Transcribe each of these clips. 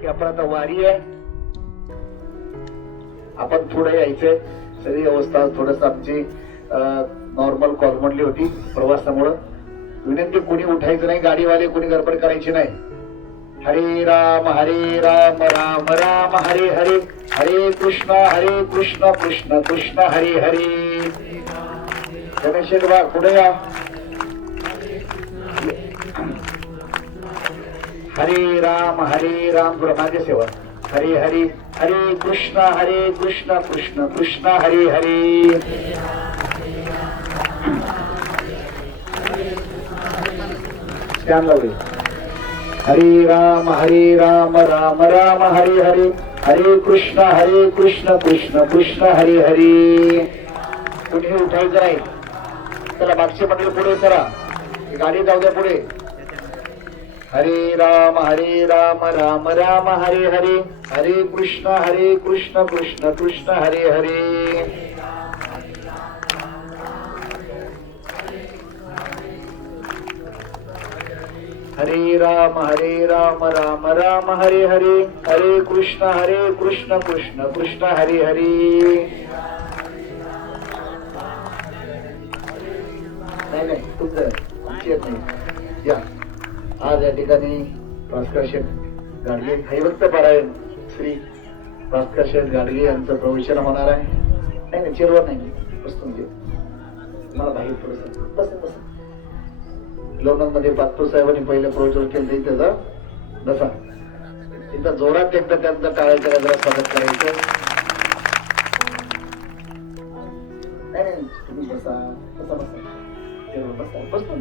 की आपण आता वारी आहे, आपण थोडं यायचंय. सगळी अवस्था थोडस आमची नॉर्मल कॉलमडली होती प्रवासामुळं. विनंती, कोणी उठायचं नाही, गाडीवाले कोणी गडबड करायची नाही. हरे राम राम राम हरे हरे, हरे कृष्ण कृष्ण कृष्ण हरे हरे. गणेश बा पुढे या. हरे राम माझे सेवा. हरे हरे, हरे कृष्ण कृष्ण कृष्ण हरे हरे. ध्यान लावले. हरे राम राम राम हरे हरे, हरे कृष्ण कृष्ण कृष्ण हरे हरे. कुठे उठायचं नाही. चला मागचे मंडळी पुढे करा, गाडी जाऊ द्या पुढे. हरे राम राम राम हरे हरे, हरे कृष्ण कृष्ण कृष्ण हरे हरे. हरे राम राम राम हरे हरे, हरे कृष्ण कृष्ण कृष्ण हरे हरे. नाही तुमचं आमची येत नाही. या आज या ठिकाणी भास्कर शेठ गाडगे हरिभक्त पारायण श्री भास्कर शेठ गाडगे यांचं प्रवचन होणार आहे. नाही चेअरवर नाही, बसतो मला बाहेर थोडस बस. लोणंद मध्ये पातपूर साहेबांनी पहिलं प्रवचन केलं त्याचा बसा. तिथं जोरात एकदा त्यांचं टाळायचं जरा स्वागत करायचं. नाही तुम्ही बसा बसा बसा चेअरवर बसा. बसतो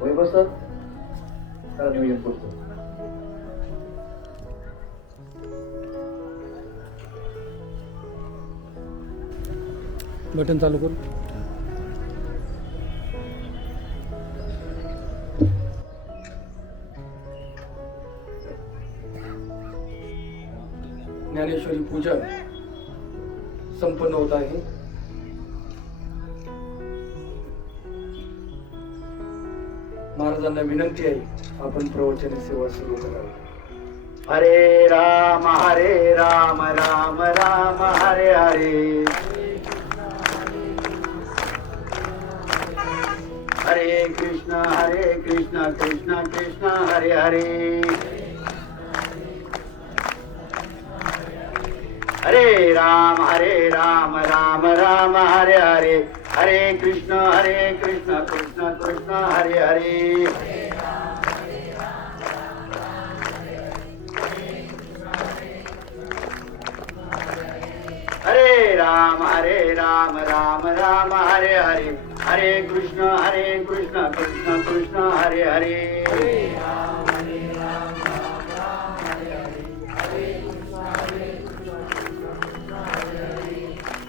होय बसत त्याला नियोजन करतो. बटन चालू करू. ज्ञानेश्वरी पूजा संपन्न होत आहे. महाराजांना विनंती आहे, आपण प्रवचन सेवा सुरू करावी. हरे राम राम राम हरे हरे, हरे कृष्ण कृष्ण कृष्ण हरे हरे. हरे राम राम राम हरे हरे, हरे कृष्ण कृष्ण कृष्ण हरे हरे. हरे राम राम राम हरे हरे, हरे कृष्ण कृष्ण कृष्ण हरे हरे.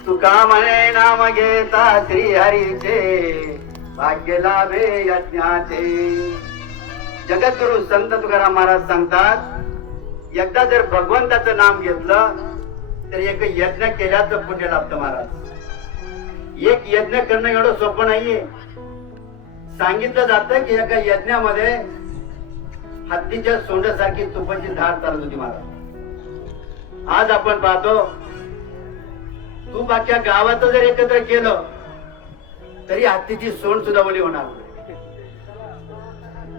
तुका म्हणे नाम घेता श्री हरीचे, भाग्य लाभे यज्ञाचे. जगद्गुरु संत तुकाराम महाराज सांगतात, एकदा जर भगवंताचं नाम घेतलं तर एक यज्ञ केल्याचं पुण्य लाभतं महाराज. एक यज्ञ करणं एवढं सोपं नाहीये. सांगितलं जातं की एका यज्ञामध्ये हत्तीच्या सोंडासारखी तुपाची धार चालत होती महाराज. आज आपण पाहतो तूप अख्ख्या गावाचं जर एकत्र केलं तरी हत्तीची सोंड सुद्धा ओली होणार.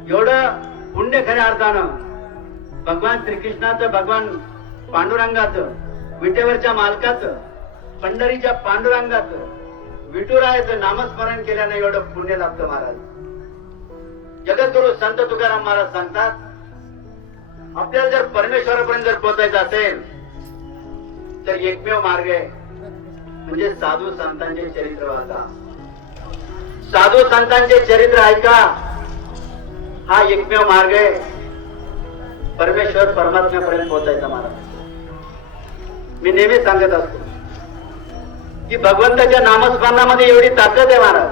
एवढं पुण्य खऱ्या अर्थानं भगवान श्रीकृष्णाचं, भगवान पांडुरंगाचं, विटेवरच्या मालकाचं, पंढरीच्या पांडुरंगाचं, विठुरायाचं नामस्मरण केल्यानं एवढं पुण्य लाभतं महाराज. जगद्गुरु संत तुकाराम महाराज सांगतात, आपल्याला जर परमेश्वरापर्यंत जर पोहोचायचं असेल तर एकमेव मार्ग आहे म्हणजे साधू संतांचे चरित्र वाचा. साधू संतांचे चरित्र ऐका, हा एकमेव मार्ग आहे परमेश्वर परमात्म्यापर्यंत पोहोचायचा महाराज. मी नेहमी सांगत असतो की भगवंताच्या नामस्मरणामध्ये एवढी ताकद आहे महाराज.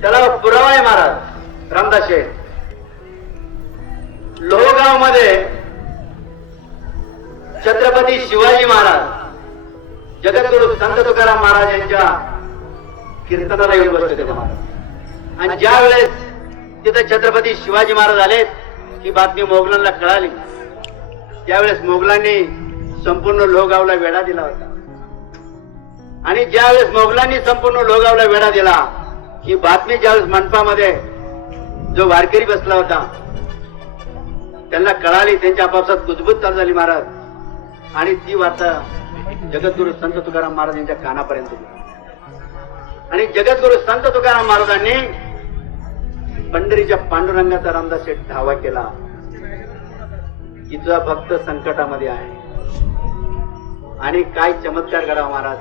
त्याला पुरावा आहे महाराज. रामदास शेठ लोहगाव मध्ये छत्रपती शिवाजी महाराज जगद्गुरु संत तुकाराम महाराज यांच्या कीर्तनाला येऊन बसले होते महाराज. आणि ज्या वेळेस तिथे छत्रपती शिवाजी महाराज आले. ही बातमी मोगलांना कळाली. त्यावेळेस मोगलांनी संपूर्ण लोहगावला वेढा दिला होता. आणि ज्यावेळेस मोगलांनी संपूर्ण लोहगावला वेढा दिला, ही बातमी ज्यावेळेस मंडपामध्ये जो वारकरी बसला होता त्यांना कळाली. त्यांच्या आपापसात कुजबूज चालू झाली महाराज. आणि ती वार्ता जगद्गुरु संत तुकाराम महाराज यांच्या कानापर्यंत गेली. आणि जगद्गुरु संत तुकाराम महाराजांनी पंढरीच्या पांडुरंगाचा रामदास शेठ धावा केला की तुझा भक्त संकटामध्ये आहे. आणि काय चमत्कार घडावा महाराज.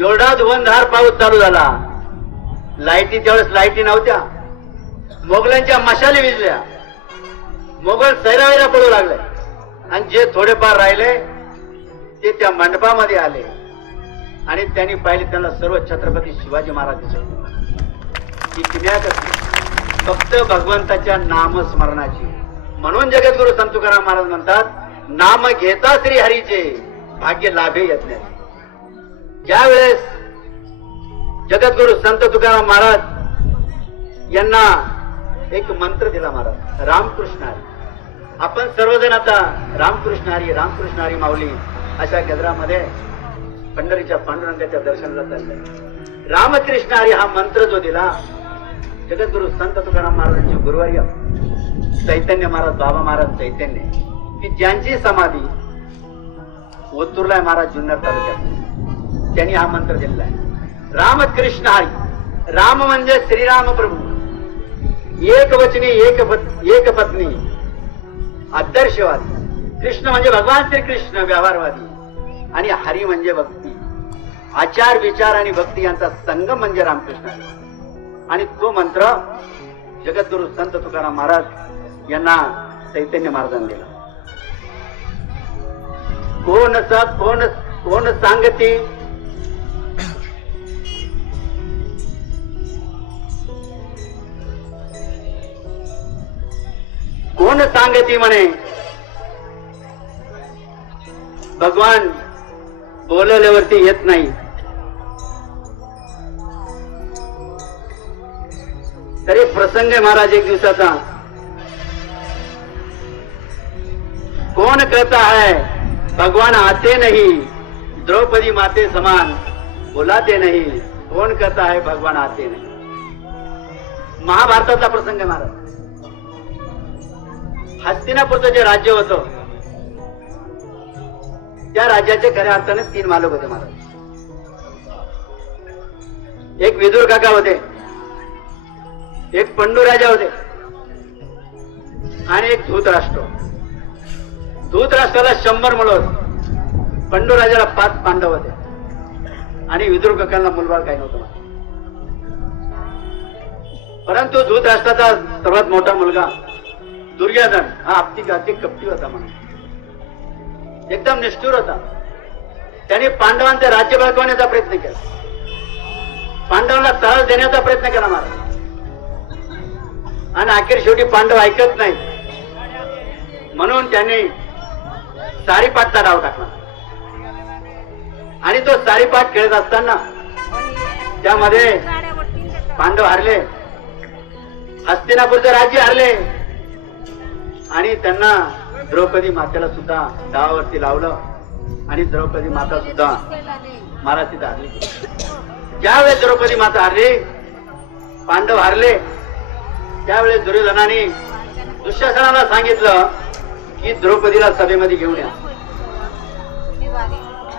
एवढा धुवंधार पाऊस चालू झाला. लाईटी त्यावेळेस लाईटी नव्हत्या. मोगलांच्या मशाली विजल्या. मोगल सैरावैरा पडू लागले. आणि जे थोडेफार राहिले ते त्या मंडपामध्ये आले. आणि त्यांनी पाहिले त्यांना सर्व छत्रपती शिवाजी महाराज दिसत. ही किमया कसली? फक्त भगवंताच्या नामस्मरणाची. म्हणून जगद्गुरु संत तुकाराम महाराज म्हणतात, नाम घेता श्री हरीचे भाग्य लाभे यज्ञाचे. ज्या वेळेस जगद्गुरु संत तुकाराम महाराज यांना एक मंत्र दिला महाराज, रामकृष्ण हरी. आपण सर्वजण आता रामकृष्ण हरी रामकृष्ण हरी माऊली अशा गजरामध्ये पंढरीच्या पांडुरंगाच्या दर्शनाला चाललंय. रामकृष्ण हरी हा मंत्र जो दिला जगद्गुरु संत तुकाराम महाराजांचे गुरुवर्य चैतन्य महाराज, बाबा महाराज चैतन्य, की ज्यांची समाधी ओतूरला महाराज जुन्नर तालुक्यात, त्यांनी हा मंत्र दिलेला आहे. रामकृष्ण हरी. राम म्हणजे श्रीराम प्रभू, एक वचनी एक पत्नी आदर्शवादी. कृष्ण म्हणजे भगवान श्री कृष्ण व्यवहारवादी. आणि हरी म्हणजे भक्ती. आचार विचार आणि भक्ती यांचा संगम म्हणजे रामकृष्ण हरी. आणि तो मंत्र जगद्गुरु संत तुकाराम महाराज यांना चैतन्य महाराजांनी दिला. कोण सांगती कोण सांगती म्हणे भगवान बोलवल्यावरती येत नाही. तरी प्रसंग आहे महाराज एक दिवसाचा. कौन कहता है भगवान आते नहीं, द्रौपदी माते समान बुलाते नहीं. कौन कहता है भगवान आते नहीं. महाभारताचा प्रसंग आहे महाराज. हस्तिनापूरचं जे राज्य होतं त्या राज्याचे खऱ्या अर्थाने 3 मालक होते महाराज. एक विदुर काका होते, एक पंडू राजा होते आणि एक धूतराष्ट्र. धूतराष्ट्राला 100 मुलं होते. पंडू राजाला 5 पांडव होते आणि विदुर काकांना मुलबाळ काही नव्हतं. परंतु धूतराष्ट्राचा सर्वात मोठा मुलगा दुर्योधन हा अति कपटी होता म्हणून, एकदम निष्ठुर होता. त्याने पांडवांचे राज्य बळकवण्याचा प्रयत्न केला, पांडवांना त्रास देण्याचा प्रयत्न केला महाराज. आणि अखेर शेवटी पांडव ऐकत नाही म्हणून त्यांनी सारीपाटचा डाव टाकला. आणि तो सारीपाट खेळत असताना त्यामध्ये पांडव हारले, हस्तिनापूरचे राज्य हारले. आणि त्यांना द्रौपदी मातेला सुद्धा डावावरती लावलं आणि द्रौपदी माता सुद्धा महाराज तिथे हारली. ज्यावेळेस द्रौपदी माता हारली, पांडव हारले, त्यावेळेस दुर्योधनाने दुःशासनाला सांगितलं की द्रौपदीला सभेमध्ये घेऊन या.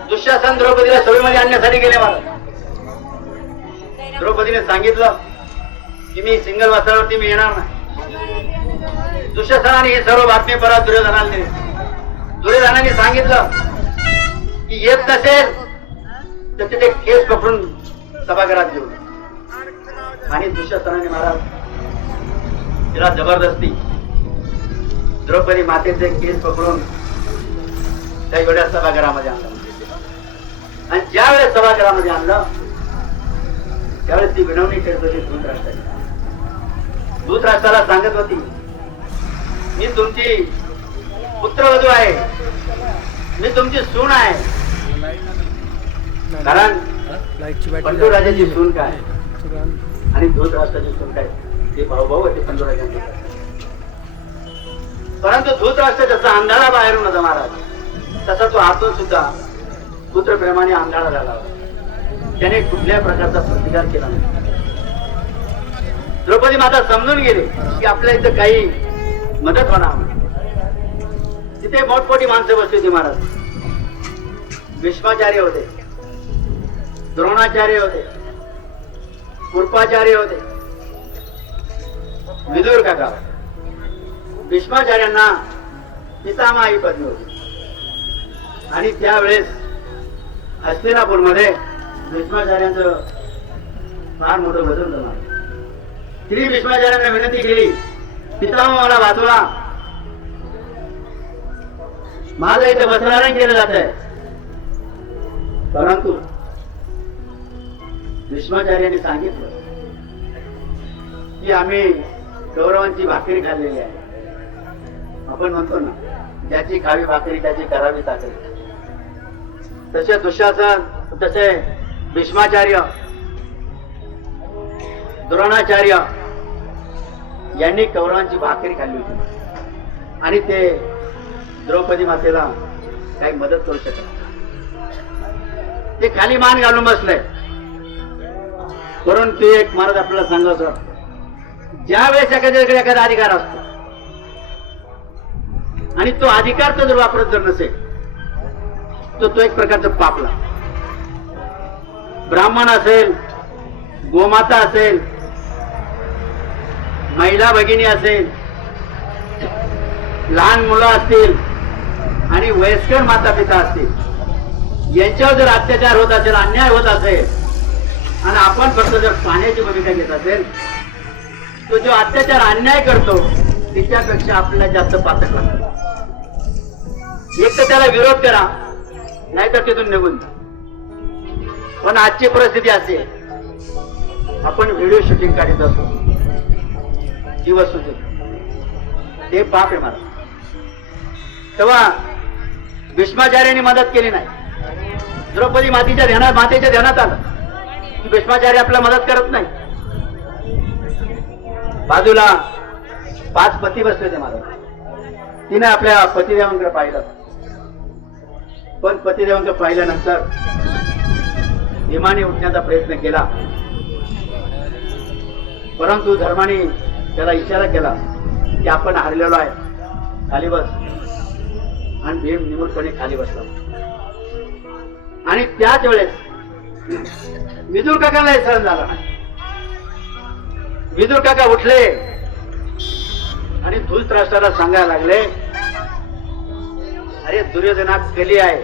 दुःशासन द्रौपदीला सभेमध्ये आणण्यासाठी गेले महाराज. द्रौपदीने सांगितलं की मी सिंगल वस्त्रावरती मी येणार नाही. दुःशासनाने ही सर्व बातमी परत दुर्योधनाला दिली. दुर्योधनाने सांगितलं की येत नसेल तर तिथे केस पकडून सभागृहात घेऊन. आणि दुःशासनाने महाराज तिला जबरदस्ती द्रौपदी मातेचे केस पकडून त्या एवढ्या सभागृहामध्ये आणलं. आणि ज्या वेळेस सभागृहामध्ये आणलं त्यावेळेस ती विनवणी करत होती धूतराष्ट्राची. धूतराष्ट्राला सांगत होती मी तुमची पुत्रवधू आहे, मी तुमची सून आहे. कारण पंडू राजाची सून काय आणि धूतराष्ट्राची सून काय. ते भाऊ होते पंतप्रधान. परंतु धृतराष्ट्र जसा अंधारा बाहेरून होता महाराज, तसा तो आतून सुद्धा पुत्रप्रेमाने आंधळा झाला होता. त्याने कुठल्याही प्रकारचा प्रतिकार केला नाही. द्रौपदी माता समजून गेली की आपल्या इथं काही मदत होणार. तिथे मोठमोठी माणसं बसली होती महाराज. भीष्माचार्य होते, द्रोणाचार्य होते, कृपाचार्य होते, विदुर काका. भीष्माचार्यांना पितामही पत्नी होती आणि त्यावेळेस हस्तिनापूरमध्ये भीष्माचार्यांचं फार मोठं बदल झालं. तिने भीष्माचार्यांना विनंती केली, पितामह मला वाचवा, माझं इथे वस्त्रारण केलं जात आहे. परंतु भीष्माचार्यांनी सांगितलं की आम्ही कौरवांची भाकरी खाल्लेली आहे. आपण म्हणतो ना, ज्याची खावी भाकरी त्याची करावी चाकरी. तसे दुःशासन, तसे भीष्माचार्य, द्रोणाचार्य यांनी कौरवांची भाकरी खाल्ली होती आणि ते द्रौपदी मातेला काही मदत करू शकत. ते खाली मान घालून बसले. परंतु एक महाराज आपल्याला सांगायचं, ज्या वेळेस एखाद्याकडे एखादा अधिकार असतो आणि तो अधिकार तो जर वापरत जर नसेल तर तो एक प्रकारचा पापला. ब्राह्मण असेल, गोमाता असेल, महिला भगिनी असेल, लहान मुलं असतील आणि वयस्कर माता पिता असतील, यांच्यावर जर अत्याचार होत असेल, अन्याय होत असेल आणि आपण फक्त जर पाण्याची भूमिका घेत असेल, तो जो अत्याचार अन्याय करतो त्याच्यापेक्षा आपल्याला जास्त पातक लागतो. एक तर त्याला विरोध करा, नाहीतर तिथून निघून जा. पण आजची परिस्थिती अशी आहे, आपण व्हिडिओ शूटिंग काढत असतो, जीवसुद्धा ते पाप आहे मला. तेव्हा भीष्माचार्यांनी मदत केली नाही. द्रौपदी मातेच्या ध्यानात आलं की भीष्माचार्य आपल्याला मदत करत नाही. बाजूला 5 पती बसले होते महाराज. तिने आपल्या पतिदेवांकडे पाहिलं, पण पतिदेवांकडे पाहिल्यानंतर भीमाने उठण्याचा प्रयत्न केला. परंतु धर्माने त्याला इशारा केला की आपण हारलेलो आहे, खाली बस. आणि भीम निमूटपणे खाली बसला. आणि त्याच वेळेस विदुर काकाला सहन झाला नाही. विदुर काका उठले आणि धृतराष्ट्राला सांगायला लागले, अरे दुर्योधना कली आहे,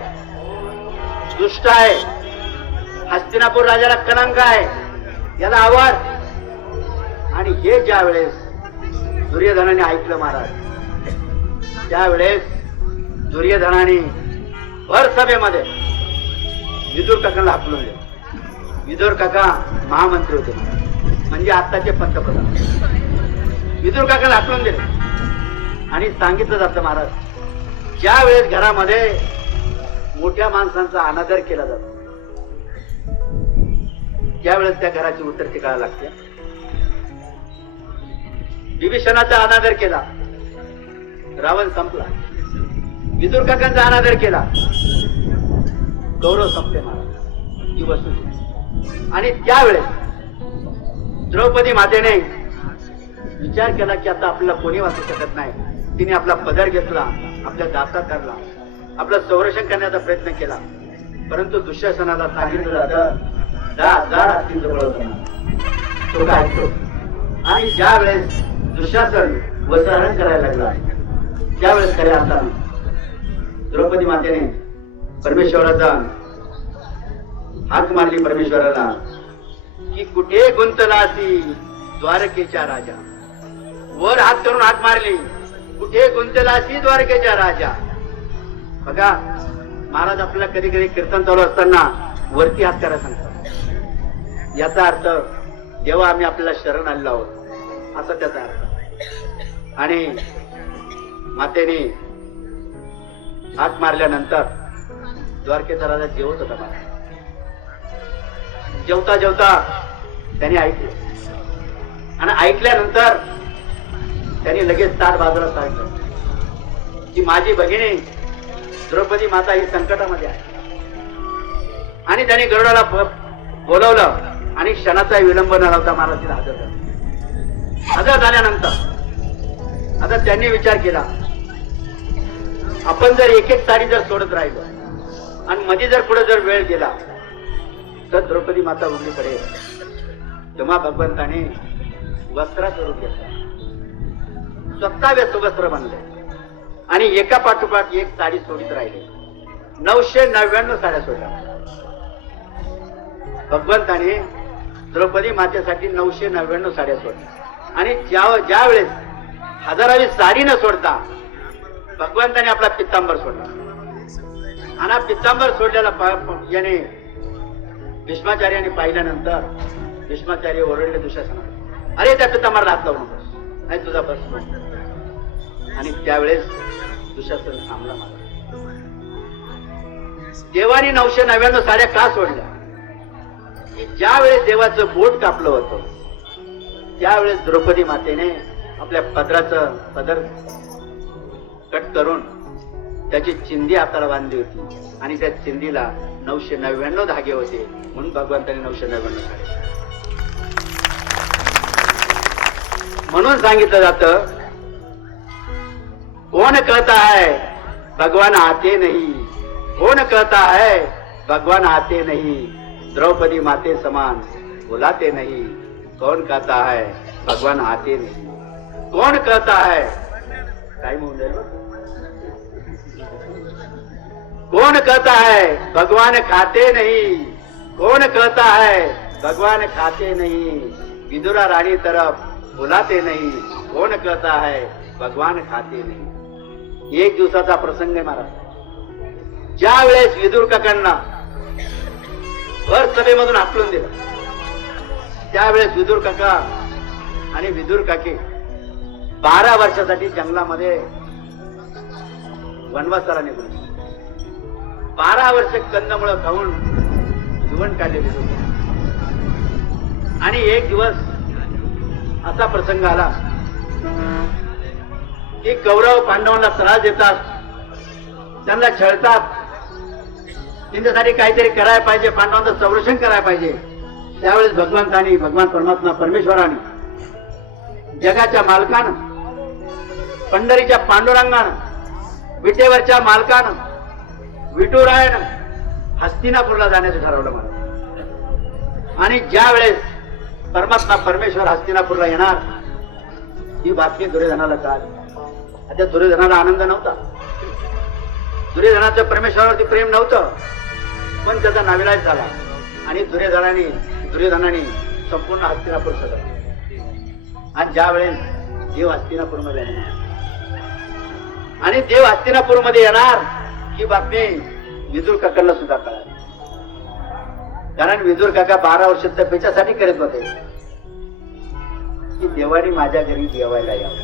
दुष्ट आहे, हस्तिनापूर राजाला कलंक आहे, याला आवाज. आणि हे ज्या वेळेस दुर्योधनाने ऐकलं महाराज, त्यावेळेस दुर्योधनाने भर सभेमध्ये विदुर काकाला हाकलून दिले. विदुर काका महामंत्री होते, म्हणजे आताचे पंतप्रधान. विदुर काकाला हाकलून दिले आणि सांगितलं जातं महाराज, ज्या वेळेस घरामध्ये मोठ्या माणसांचा अनादर केला जातो त्यावेळेस त्या घराची उत्तरची काळ लागते. विभीषणाचा अनादर केला, रावण संपला. विदुर काकांचा अनादर केला, गौरव संपले महाराज. ही वस्तू. आणि त्यावेळेस द्रौपदी मातेने विचार केला की आता आपल्याला कोणी वाचू शकत नाही. तिने आपला पदर घेतला, आपल्या दातात धरला, आपलं संरक्षण करण्याचा प्रयत्न केला. परंतु दुःशासनाला सांगितलं जातं, तो काय ऐकतो. आणि ज्या वेळेस दुःशासन वस्त्रहरण करायला लागला, त्यावेळेस खऱ्या अर्थाने द्रौपदी मातेने परमेश्वराचा हाक मारली परमेश्वराला की कुठे गुंतलासी द्वारकेच्या राजा. वर हात करून हाक मारली, कुठे गुंतलासी द्वारकेच्या राजा. बघा महाराज आपल्याला कधी कधी कीर्तन चालू असताना वरती हात करायला सांगतात. याचा अर्थ जेव्हा आम्ही आपल्याला शरण आलेलो आहोत असा त्याचा अर्थ. आणि मातेने हाक मारल्यानंतर द्वारकेचा राजा जेवत होता महाराज. जेवता जेवता त्याने ऐकलं आणि ऐकल्यानंतर त्यांनी लगेच ताट बाजूला सांगितलं की माझी भगिनी द्रौपदी माता ही संकटामध्ये आहे. आणि त्यांनी गरुडाला बोलवलं आणि क्षणाचा विलंब न लावता महाराज तिला हजर झाले. हजर झाल्यानंतर आता त्यांनी विचार केला, आपण जर एक एक साडी जर सोडत राहिलो आणि मध्ये जर पुढे जर वेळ गेला तर द्रौपदी माता उघडी पडेल. तेव्हा भगवंताने वस्त्राचं रूप घेतलं, स्वतः वस्त्र बनले आणि एका पाठोपाठ एक साडी सोडित राहिले. 999 साड्या सोडल्या भगवंताने. द्रौपदी मातेसाठी 999 साड्या सोडल्या. आणि ज्या वेळेस 1000वी साडी न सोडता भगवंताने आपला पित्तांबर सोडला आणि पित्तांबर सोडलेला याने भीष्माचार्याने पाहिल्यानंतर भीष्माचार्य ओरडले दुशासनाला, अरे त्या पित्तांबराला हात लावू नकोस, नाही तुझा बस. आणि त्यावेळेस दुशासन थांबला. मला देवाने 999 साड्या का सोडल्या की ज्या वेळेस देवाचं बोट कापलं होतं त्यावेळेस द्रौपदी मातेने आपल्या पदर कट करून त्याची चिंदी हाताला बांधली होती आणि त्या चिंदीला 999 धागे होते, म्हणून भगवंताने 999 साड्या. म्हणून सांगितलं जातं, कौन कहता है भगवान आते नहीं, कौन कहता है भगवान आते नहीं, द्रौपदी माते समान बुलाते नहीं, कौन कहता है भगवान आते नहीं, कौन कहता है टाइम होऊन जाईल. कौन कहता है भगवान खाते नहीं, कौन कहता है भगवान खाते नहीं, विदुरा रानी तरफ बुलाते नहीं, कौन कहता है भगवान खाते नहीं. एक दिवसाचा प्रसंग आहे महाराज. ज्या वेळेस विदुर काकांना भर सभेमधून हाकलून दिलं त्यावेळेस विदुर काका आणि विदुर काकी 12 वर्षासाठी जंगलामध्ये वनवासाला निघून 12 वर्ष कंदमुळं खाऊन जीवन काढले विदुर. आणि एक दिवस असा प्रसंग आला की कौरव पांडवांना त्रास देतात, त्यांना छळतात, त्यांच्यासाठी काहीतरी करायला पाहिजे, पांडवांचं संरक्षण करायला पाहिजे. त्यावेळेस भगवान परमात्मा परमेश्वराने जगाच्या मालकानं, पंढरीच्या पांडुरंगानं, विटेवरच्या मालकानं, विठुरायानं हस्तिनापूरला जाण्याचं ठरवलं मला. आणि ज्या वेळेस परमात्मा परमेश्वर हस्तिनापूरला येणार ही बातमी दुर्योधनाला कळाली. आता दुर्योधनाला आनंद नव्हता, दुर्योधनाचं परमेश्वरावरती प्रेम नव्हतं, पण त्याचा नाविलाज झाला आणि दुर्योधनाने संपूर्ण हस्तिनापूर सजवलं. आणि ज्या वेळेस देव हस्तिनापूरमध्ये येणार आणि देव हस्तिनापूरमध्ये येणार ही बातमी विदुर काकांना सुद्धा कळाली. कारण विदुर काका 12 वर्ष तब्येच्यासाठी करत होते की देवाने माझ्या घरी जेवायला यावं,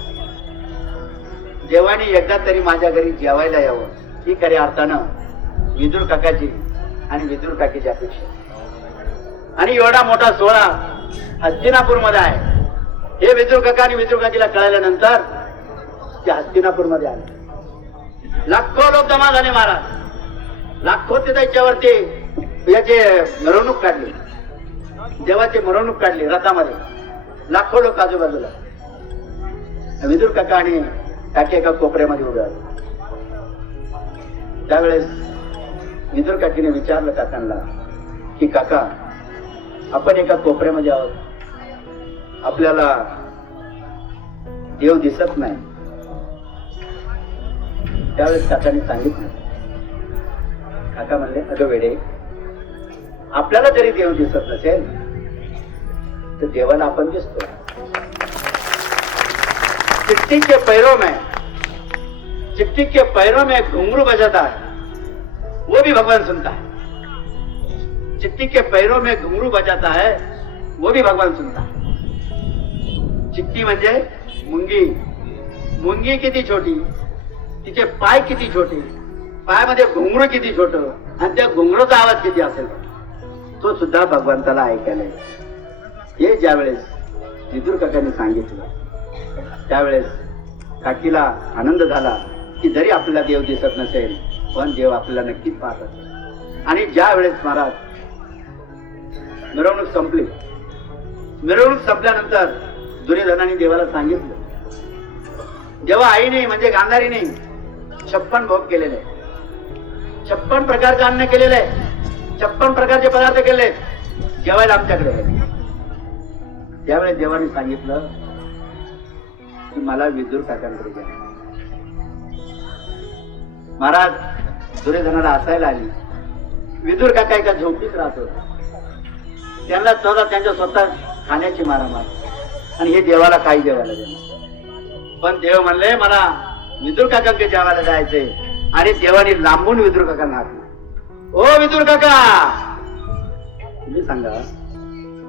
देवाने एकदा तरी माझ्या घरी जेवायला यावं, ही खऱ्या अर्थानं विदुर काकाची आणि विदुर काकीची अपेक्षा. आणि एवढा मोठा सोहळा हस्तिनापूर मध्ये आहे हे विदुर काका आणि विदुर काकीला कळाल्यानंतर ते हस्तिनापूर मध्ये आले. लाखो लोक जमा झाले महाराज, लाखो ते त्याच्यावरती याचे मिरवणूक काढली, देवाची मिरवणूक काढली रथामध्ये, लाखो लोक आजूबाजूला. विदुर काका आणि काकी एका कोपऱ्यामध्ये उभे आले. त्यावेळेस विदुर काकीने विचारलं काकांना की काका आपण एका कोपऱ्यामध्ये आहोत, आपल्याला देव दिसत नाही. त्यावेळेस काकाने सांगितलं, काका म्हणले अगं वेडे, आपल्याला जरी देव दिसत नसेल तर देवाला आपण दिसतो. चिट्टी के पैरों में घुंघरू बजाता है वो भी भगवान सुनता है. चिट्टी के पैरों में घुंघरू बजाता है वो भी भगवान सुनता है. चिट्टी म्हणजे मुंगी. मुंगी किती छोटी, तिचे पाय किती छोटे, पायामध्ये घुंगरू किती छोट आणि त्या घुंगरूचा आवाज किती असेल तो सुद्धा भगवंताला ऐकायला. हे ज्यावेळेस विदुर काकांनी सांगितलं त्यावेळेस काकीला आनंद झाला की जरी आपल्याला देव दिसत नसेल पण देव आपल्याला नक्कीच पाहत असेल. आणि ज्या वेळेस महाराज मिरवणूक संपली, मिरवणूक संपल्यानंतर दुर्योधनाने देवाला सांगितलं, जेव्हा आईने म्हणजे गांधारीने 56 भोग केलेले, 56 प्रकारचे अन्न केलेले आहे, 56 प्रकारचे पदार्थ केले जेवायला आमच्याकडे. त्यावेळेस देवाने सांगितलं की मला विदुर काकांकडे घ्या. महाराज दुर्योधनाला हसायला आली. विदुर काका एका झोपडीत राहत होते. त्यांना त्यांच्या स्वतः खाण्याची मारामार आणि हे देवाला काही जेवायला देणार. पण देव म्हणले मला विदुर काकांकडे जेवायला जायचंय. आणि देवाने लांबून विदुर काकांना हाकलं, ओ विदुर काका. तुम्ही सांगा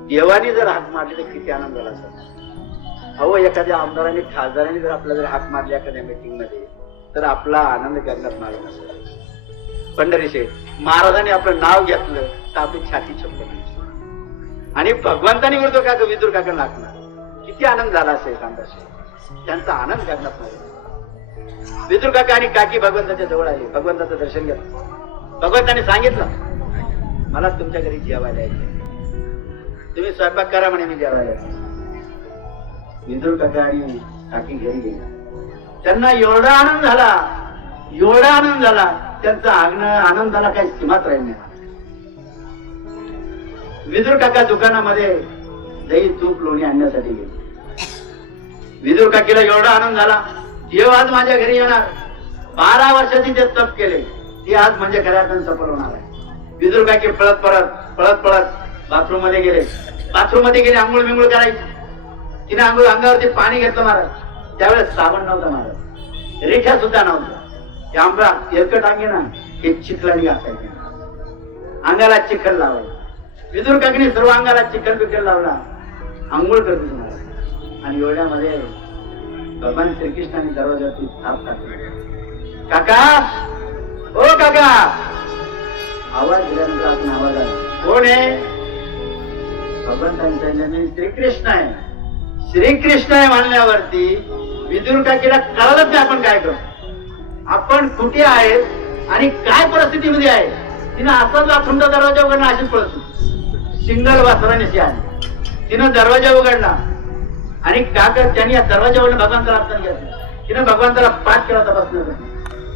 देवाने जर हाक मारली तर किती आनंद झाला असेल. अहो एखाद्या आमदाराने खासदाराने जर आपल्याला जर हाक मारली एखाद्या मीटिंग मध्ये तर आपला आनंद गगनात मारला नसेल. पंढरीशेठ महाराजांनी आपलं नाव घेतलं तर आपली छाती छप्पन आणि भगवंतानी विदुर काकांना हाकणार किती आनंद झाला असेल. त्यांचा आनंद गगनात मारला. विदुर काका आणि काकी भगवंताच्या जवळ आले, भगवंताचं दर्शन घेतलं. भगवंताने सांगितलं मला तुमच्या घरी जेवायला यायचं, तुम्ही स्वयंपाक करा म्हणे, मी जेवायला यायचं. विदुर काका आणि काकी घरी गेले. त्यांना एवढा आनंद झाला, एवढा आनंद झाला, त्यांचा आनंदाला काही सीमाच राहील नाही. विदुर काका दुकानामध्ये दही तूप लोणी आणण्यासाठी गेले. विदुर काकीला एवढा आनंद झाला, देव आज माझ्या घरी येणार. 12 वर्षाची ते तप केले ती आज म्हणजे खऱ्या अर्थाने सफल होणार आहे. विदुर काकी पळत बाथरूम मध्ये गेले. बाथरूम मध्ये गेले, आंघोळ बिंघोळ करायची. तिने अंगावरती पाणी घेतलं महाराज. त्यावेळेस साबण नव्हता महाराज, रेखा सुद्धा नव्हता. त्या आंबा तेलकट अंगे ना हे चिखलाने घासायचे, अंगाला चिखल लावायचं. विदुर काकीने सर्व अंगाला चिखल बिखल लावला, आंघोळ करते महाराज. आणि एवढ्यामध्ये भगवान श्रीकृष्णाने दरवाजावरती थाप टाकली. काका, ओ काका. आवाज दिल्यानंतर आपण आवाज आला, कोण आहे? भगवंतांच्या श्रीकृष्ण आहे. श्रीकृष्ण आहे म्हणल्यावरती विदुर काकीला कळलंच नाही आपण काय करतो, आपण कुठे आहेत आणि काय परिस्थितीमध्ये आहे. तिनं असाच बाथरूमचा दरवाजा उघडला, अशीच परिस्थिती सिंगल वासराने आली. तिनं दरवाजा उघडला आणि काका त्यांनी या दरवाजावरून भगवंताला हातात घेतलं. तिनं भगवंताला पाठ केला तपासण्यासाठी.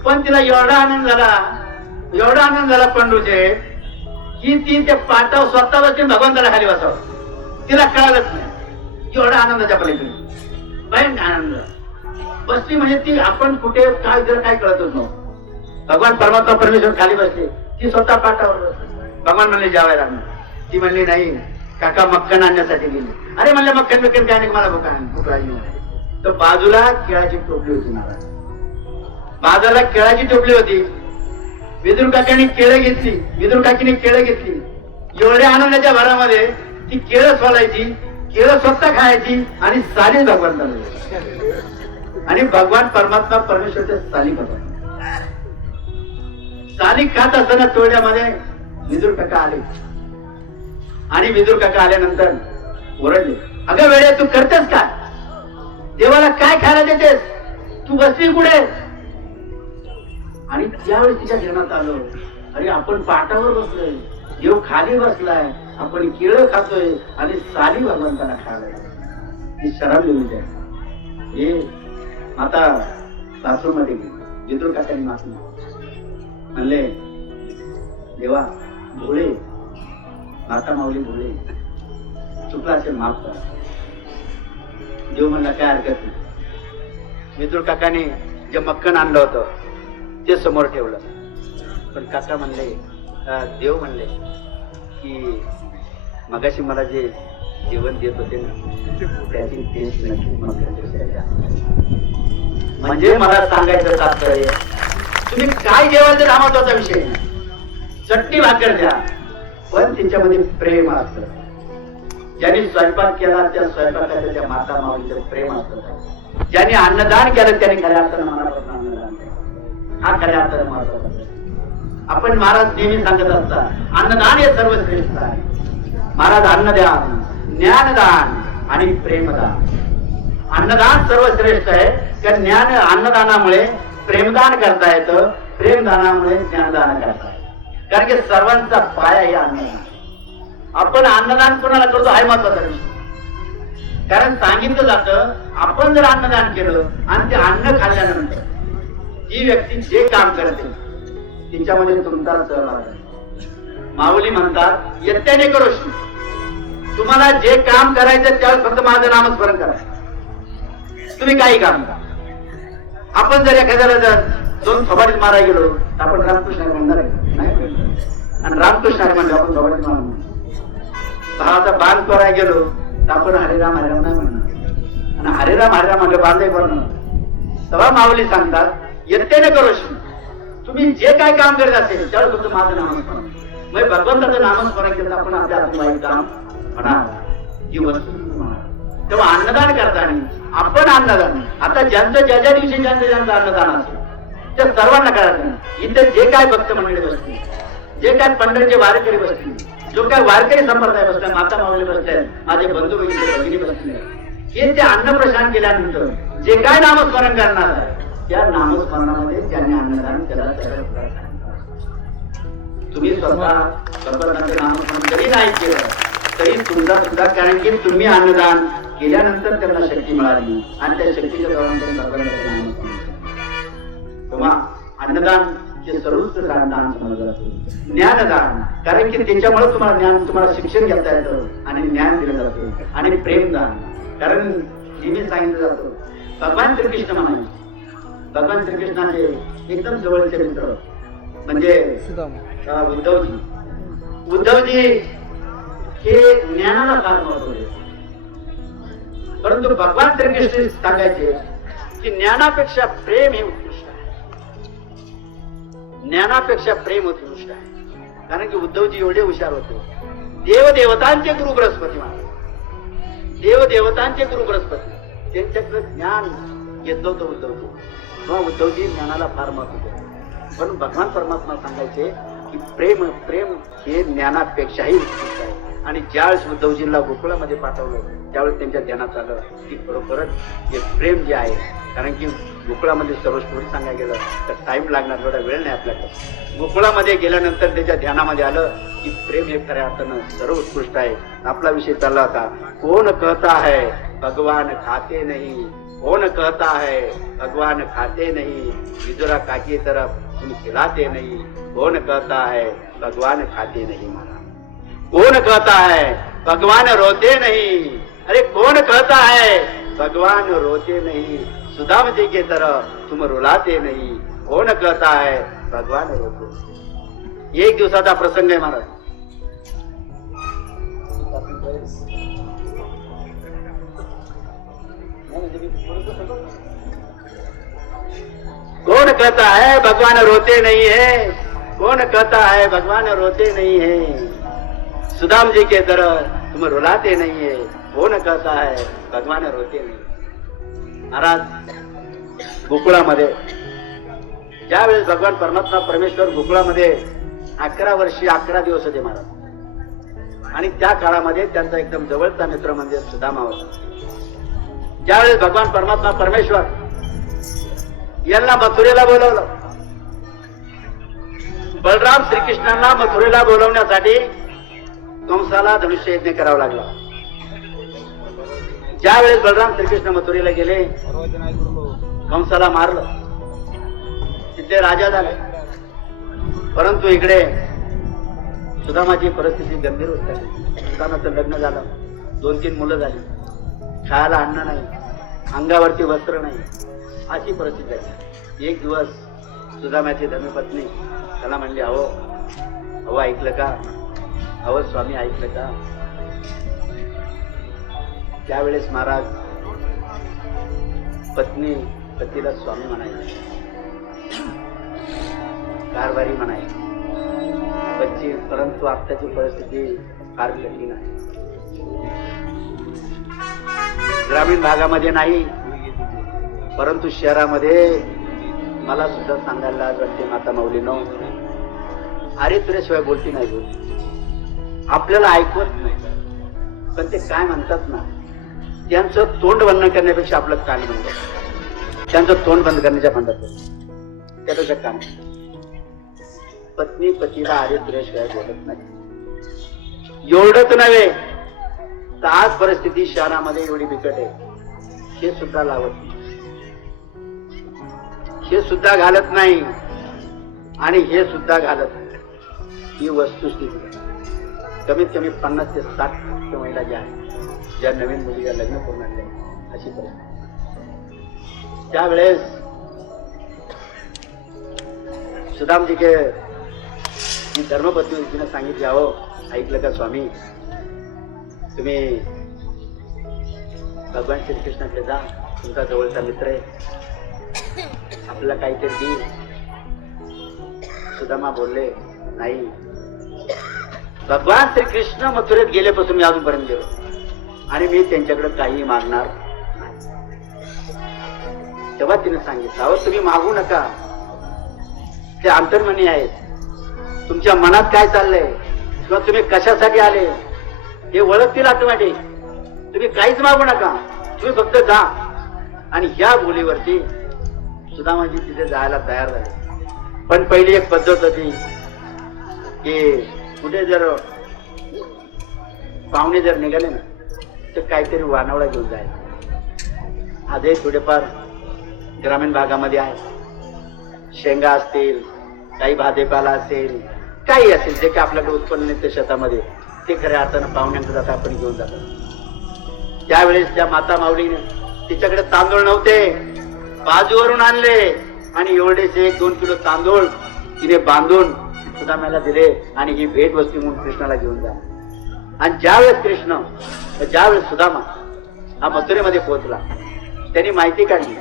पण तिला एवढा आनंद झाला पंडूचे की ती त्या पाटावर स्वतः बसून भगवंताला खाली बसावं. तिला कळालंच नाही एवढा आनंदाच्या पलीकडे भयंकर आनंद बसली. म्हणजे ती आपण कुठे काय जर काय कळतच नव्हतं. भगवान परमात्मा परमेश्वर खाली बसले, ती स्वतः पाटावर बसली. भगवान म्हणले जेवायला. ती म्हणली नाही, काका मक्कन आणण्यासाठी गेली. अरे म्हणले मक्कन बिक्कन काय नाही, मला भूक लागली. तर बाजूला केळाची टोपली होती महाराज, बाजूला केळाची टोपली होती. विदुर काकांनी केळं घेतली, विदुर काकीने केळं घेतली. एवढ्या आनंदाच्या भरामध्ये ती केळं सोलायची, केळं स्वतः खायची आणि साली भगवंताला. आणि भगवान परमात्मा परमेश्वरच्या साली भगवान साली खात असताना तोड्यामध्ये विदुर काका आले. आणि विदुर काका आल्यानंतर ओरडले, अगं वेळे तू करतेस काय? देवाला काय खायला देतेस? तू बसली कुठे? आणि त्यावेळेस तिच्या ध्यानात आलं, अरे आपण पाटावर बसलोय, देव खाली बसलाय, आपण केळं खातोय आणि साली भगवंताला खायला. ही शरम लिहिली आहे. हे आता बाथरूम मध्ये गेली. विदुर काकांनी माफी म्हणले, देवा भोळे, माता माऊली भोळे, चुकला असेल माफ करा. देव म्हणला काय हरकत नाही. विदुर काकाने जे मक्कन आणलं होतं ते समोर ठेवलं. पण काका म्हणले, देव म्हणले की मगाशी मला जे जेवण देत होते ना त्याची टेस्ट नक्की म्हणजे मला सांगायचं तात्पर्य तुम्ही काय जेवायचं महत्वाचा विषय. चटणी भाकर द्या पण त्याच्यामध्ये प्रेम असतं. ज्यांनी स्वयंपाक केला त्या स्वयंपाकाच्या त्या माता माऊलीचं प्रेम असतं. ज्यांनी अन्नदान केलं त्याने खऱ्या अर्थानं मनापासून अन्नदान केलं. हा खऱ्या अर्थानं महत्वाचा. आपण महाराज नेहमी सांगत असतात अन्नदान हे सर्वश्रेष्ठ आहे. महाराज अन्नदान, ज्ञानदान, आणि प्रेमदान. अन्नदान सर्वश्रेष्ठ आहे. त्या ज्ञान अन्नदानामुळे प्रेमदान करता येतं, प्रेमदानामुळे ज्ञानदान करता येतं. कारण की सर्वांचा पाया हे अन्नदान. आपण अन्नदान कोणाला करतो हा महत्वाचा विषय. कारण सांगितलं जातं आपण जर अन्नदान केलं आणि ते अन्न खाल्ल्यानंतर जी व्यक्ती जे काम करते तिच्यामध्ये तुमचा सहभाग आहे. माऊली म्हणतात यत्याने करोशी, तुम्हाला जे काम करायचं त्यावेळेस फक्त माझं नामस्मरण करा. तुम्ही काही काम करा. आपण जर एखाद्याला जर दोन थोबाडीत मारायला गेलो तर आपण रामकृष्ण म्हणणार आहे नाही, आणि रामकृष्ण म्हणलं आपण थोबाडीत मारणार. भावाचा बांध करायला गेलो तर आपण हरिराम हरिराम नाही म्हणणार, आणि हरिराम हरिराम म्हणलं बांधे करणार. तेव्हा माऊली सांगतात यत्तेने करोशी, तुम्ही जे काय काम करत असेल त्यावेळेस फक्त माझं नामस्मरण. मग भगवंताचं नामस्मरण केलं तर आपण आपल्या आत्माई काम म्हणा ही वस्तू म्हणा. तेव्हा अन्नदान करताना आपण अन्नदान, आता ज्यांचं ज्या ज्या दिवशी ज्यांचं अन्नदान असेल त्या सर्वांना करायचं नाही. इथे जे काय भक्त मंडळी बसतील, जे काय पंढरीचे वारकरी बसतील, जो काय वारकरी संप्रदाय बसला, माता माऊली बसले, माझे बंधू भगिनी बसले, हे ते अन्नप्रशान केल्यानंतर जे काय नामस्मरण करणार आहे त्या नामस्मरणामध्ये ज्यांनी अन्नदान केलं त्याला तुम्ही स्वतः संप्रदायाचे नामस्मरण जरी नाही केलं तरी तुमचा सुद्धा, कारण की तुम्ही अन्नदान केल्यानंतर त्यांना शक्ती मिळाली आणि त्या शक्तीच्या द्वारे त्यांनी भगवंताचे नामस्मरण. तेव्हा अन्नदान हे सर्वोत्कृष्ट दान समजलं जातं. ज्ञानदान, कारण की त्याच्यामुळे तुम्हाला ज्ञान, तुम्हाला शिक्षण घेता येतं आणि ज्ञान दिलं जातं. आणि प्रेमदान, कारण नेहमी सांगितलं जातं भगवान श्रीकृष्ण म्हणाले, भगवान श्रीकृष्णाचे एकदम जवळचे मित्र म्हणजे उद्धवजी. उद्धवजी हे ज्ञानाला फार महत्व देतात, परंतु भगवान श्रीकृष्ण सांगायचे की ज्ञानापेक्षा प्रेम हे उत्कृष्ट आहे. ज्ञानापेक्षा प्रेम उत्कृष्ट आहे. कारण की उद्धवजी एवढे हुशार होते. देवदेवतांचे गुरु बृहस्पती महाराज, देवदेवतांचे गुरु बृहस्पती, त्यांच्याकडे ज्ञान घेतलं होतं उद्धवजी. तेव्हा उद्धवजी ज्ञानाला फार महत्व देतात. पण भगवान परमात्मा सांगायचे की प्रेम प्रेम हे ज्ञानापेक्षाही उत्कृष्ट आहे. आणि ज्यावेळेस उद्धवजींना गोकुळामध्ये पाठवलं त्यावेळेस त्यांच्या ध्यानात आलं की खरोखरच हे प्रेम जे आहे, कारण की गोकुळामध्ये सर्व स्टोरी सांगायला गेलं तर टाइम लागणार, एवढा वेळ नाही आपल्याकडे. गोकुळामध्ये गेल्यानंतर त्याच्या ध्यानामध्ये आलं की प्रेम हे खऱ्या अर्थानं सर्व उत्कृष्ट आहे. आपला विषय चालला होता कोण कहता है भगवान खाते नहीं, कौन कहता है भगवान खाते नहीं, विदुरा काकी तरफ तुम खिलाते नहीं, कौन कहता है भगवान खाते नहीं. माना कौन कहता है भगवान रोते नहीं, अरे कौन कहता है भगवान रोते नहीं, सुदाम जी के तरह तुम रुलाते नहीं, कौन कहता है भगवान रोते. एक दिवसाचा प्रसंग आहे महाराज. कौन कहता है भगवान रोते नहीं है, कौन कहता है भगवान रोते नहीं है, सुदाम जी के तरह तुम रुलाते नहीं है, कौन कहता है भगवान रोते नहीं. महाराज गोकुळामध्ये ज्यावेळेस भगवान परमात्मा परमेश्वर गोकुळामध्ये 11 वर्षी 11 दिवस होते महाराज. आणि त्या काळामध्ये त्यांचा एकदम जवळचा मित्र म्हणजे सुदामा होता. ज्यावेळेस भगवान परमात्मा परमेश्वर यांना मथुरेला बोलवलं, बलराम श्रीकृष्णांना मथुरेला बोलवण्यासाठी कंसाला धनुष्य यज्ञ करावा लागला. ज्यावेळेस बलराम श्रीकृष्ण मथुरेला गेले, कंसाला मारलं, तिथे राजा झाले. परंतु इकडे सुदामाची परिस्थिती गंभीर होत आहे. सुदामाचं लग्न झालं, 2-3 मुलं झाली, खायला अन्न नाही, अंगावरती वस्त्र नाही, अशी परिस्थिती आहे. एक दिवस सुदामाची धर्मपत्नी त्याला म्हणली, अहो ऐकलं का, अहो स्वामी ऐकलं का. त्यावेळेस महाराज पत्नी पतीला स्वामी म्हणायची, कारभारी म्हणायची पती. परंतु आत्ताची परिस्थिती फार कठीण आहे. ग्रामीण भागामध्ये नाही, परंतु शहरामध्ये मला सुद्धा सांगायला लाज वाटते माता माऊलीनो, अरे तुझ्याशिवाय बोलती नाही, बोलती आपल्याला ऐकवत नाही. पण ते काय म्हणतात ना, त्यांचं तोंड बंद करण्यापेक्षा आपलं कान बंद कर. त्यांचं तोंड बंद करण्याच्या भांडत त्यापेक्षा कान. पत्नी पतीला आरे तुझ्याशिवाय बोलत नाही. एवढंच नव्हे तर आज परिस्थिती शहरामध्ये एवढी बिकट आहे, हे सुद्धा लावत नाही, हे सुद्धा घालत नाही आणि हे सुद्धा घालत नाही. ही वस्तुस्थिती कमीत कमी 50 ते 60% महिला ज्या आहेत, ज्या नवीन मुलीला लग्न करून आणले अशी परिस्थिती. त्यावेळेस सुदामजी के मी धर्मपत्नी तिने सांगितले, अहो ऐकलं का स्वामी, तुम्ही भगवान श्रीकृष्णाकडे जा, तुमचा जवळचा मित्र आहे, आपल्याला काहीतरी देईल. सुदामा बोलले, नाही, भगवान श्रीकृष्ण मथुरेत गेल्यापासून मी अजूनपर्यंत गेलो आणि मी त्यांच्याकडे काही मागणार नाही. तेव्हा तिने सांगितलं, अहो तुम्ही मागू नका, ते अंतर्मनी आहेत, तुमच्या मनात काय चाललंय किंवा तुम्ही कशासाठी आले हे ओळखतील ऑटोमॅटिक. तुम्ही काहीच मागू नका, तुम्ही फक्त जा. आणि ह्या बोलीवरती सुदामाजी तिथे जायला तयार झाले. पण पहिली एक पद्धत होती की कुठे जर पाहुणे जर निघाले ना तर काहीतरी वानवळा घेऊन जायचं. आजही थोडेफार ग्रामीण भागामध्ये आहे, शेंगा असतील, काही भाजीपाला असेल, काही असेल जे काही आपल्याकडे उत्पन्न येते शेतामध्ये, ते खऱ्या अर्थानं पाहुण्यांकडे जाता आपण घेऊन जातो. त्यावेळेस त्या माता माऊलीने तिच्याकडे तांदूळ नव्हते, बाजूवरून आणले आणि एवढेचे 1-2 किलो तांदूळ तिने बांधून सुदामाला दिले आणि ही भेट वस्तू म्हणून कृष्णाला घेऊन जा. आणि ज्यावेळेस सुदामा हा मथुरेमध्ये पोहोचला, त्यांनी माहिती काढली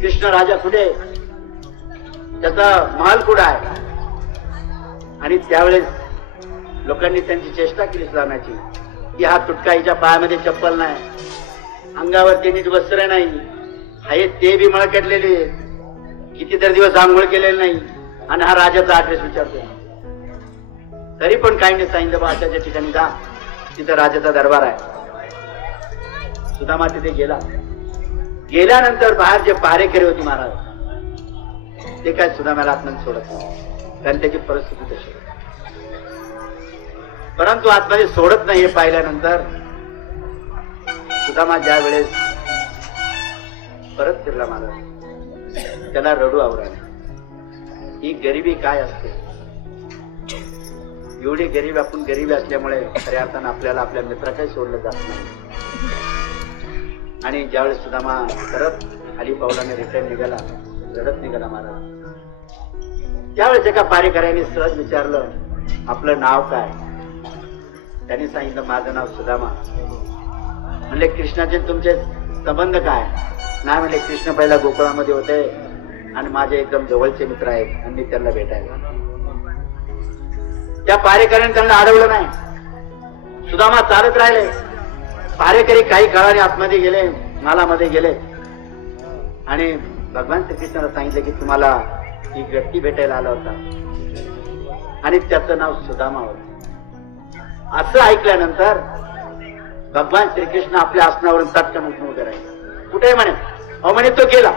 कृष्ण राजा कुठे, त्याचा महल कुठे आहे. आणि त्यावेळेस लोकांनी त्यांची चेष्टा केली सुदामाची की हा तुटका, हिच्या पायामध्ये चप्पल नाही, अंगावरती नीट वस्त्र नाही, आहे ते बी मळकटलेले, कितीतरी दिवस आंघोळ केलेले नाही आणि हा राजाचा ऍड्रेस विचारतो. तरी पण काही नाही सांगितलं, बा अशाच्या ठिकाणी जा, तिथं राजाचा दरबार आहे. सुदामा तिथे गेला. गेल्यानंतर बाहेर जे पहारेकरी होती महाराज, ते काय सुदामाला आतमध्ये सोडत नाही, कारण त्याची परिस्थिती तशी. परंतु आतमध्ये सोडत नाही हे पाहिल्यानंतर सुदामा ज्या वेळेस परत फिरला महाराज, त्याला रडू आवरायला. ही गरिबी काय असते, एवढी गरीब, आपण गरीबी असल्यामुळे खऱ्या अर्थानं आपल्याला आपल्या मित्राकडे सोडलं जात नाही. आणि ज्यावेळेस सुदामा परत खाली पावलाने रिटर्न निघाला, रडत निघाला महाराज. त्यावेळेस एका पारेकऱ्याने सहज विचारलं, आपलं नाव काय? त्यांनी सांगितलं, माझं नाव सुदामा. म्हणले, कृष्णाचे तुमचे संबंध काय? नाही म्हणले, कृष्ण पहिला गोकुळामध्ये होते आणि माझे एकदम जवळचे मित्र आहेत आणि मी त्यांना भेटायला. त्या पारेकऱ्याने त्यांना अडवलं नाही. सुदामा चालत राहिले. पारेकरी काही काळाने आतमध्ये गेले, मालामध्ये गेले आणि भगवान श्रीकृष्णाला सांगितलं की तुम्हाला ही व्यक्ती भेटायला आला होता आणि त्याचं नाव सुदामा होतं. असं ऐकल्यानंतर भगवान श्रीकृष्ण आपल्या आसनावरून तटकन उठून उभे राहिले. कुठे म्हणे? अहो म्हणे, तो गेला.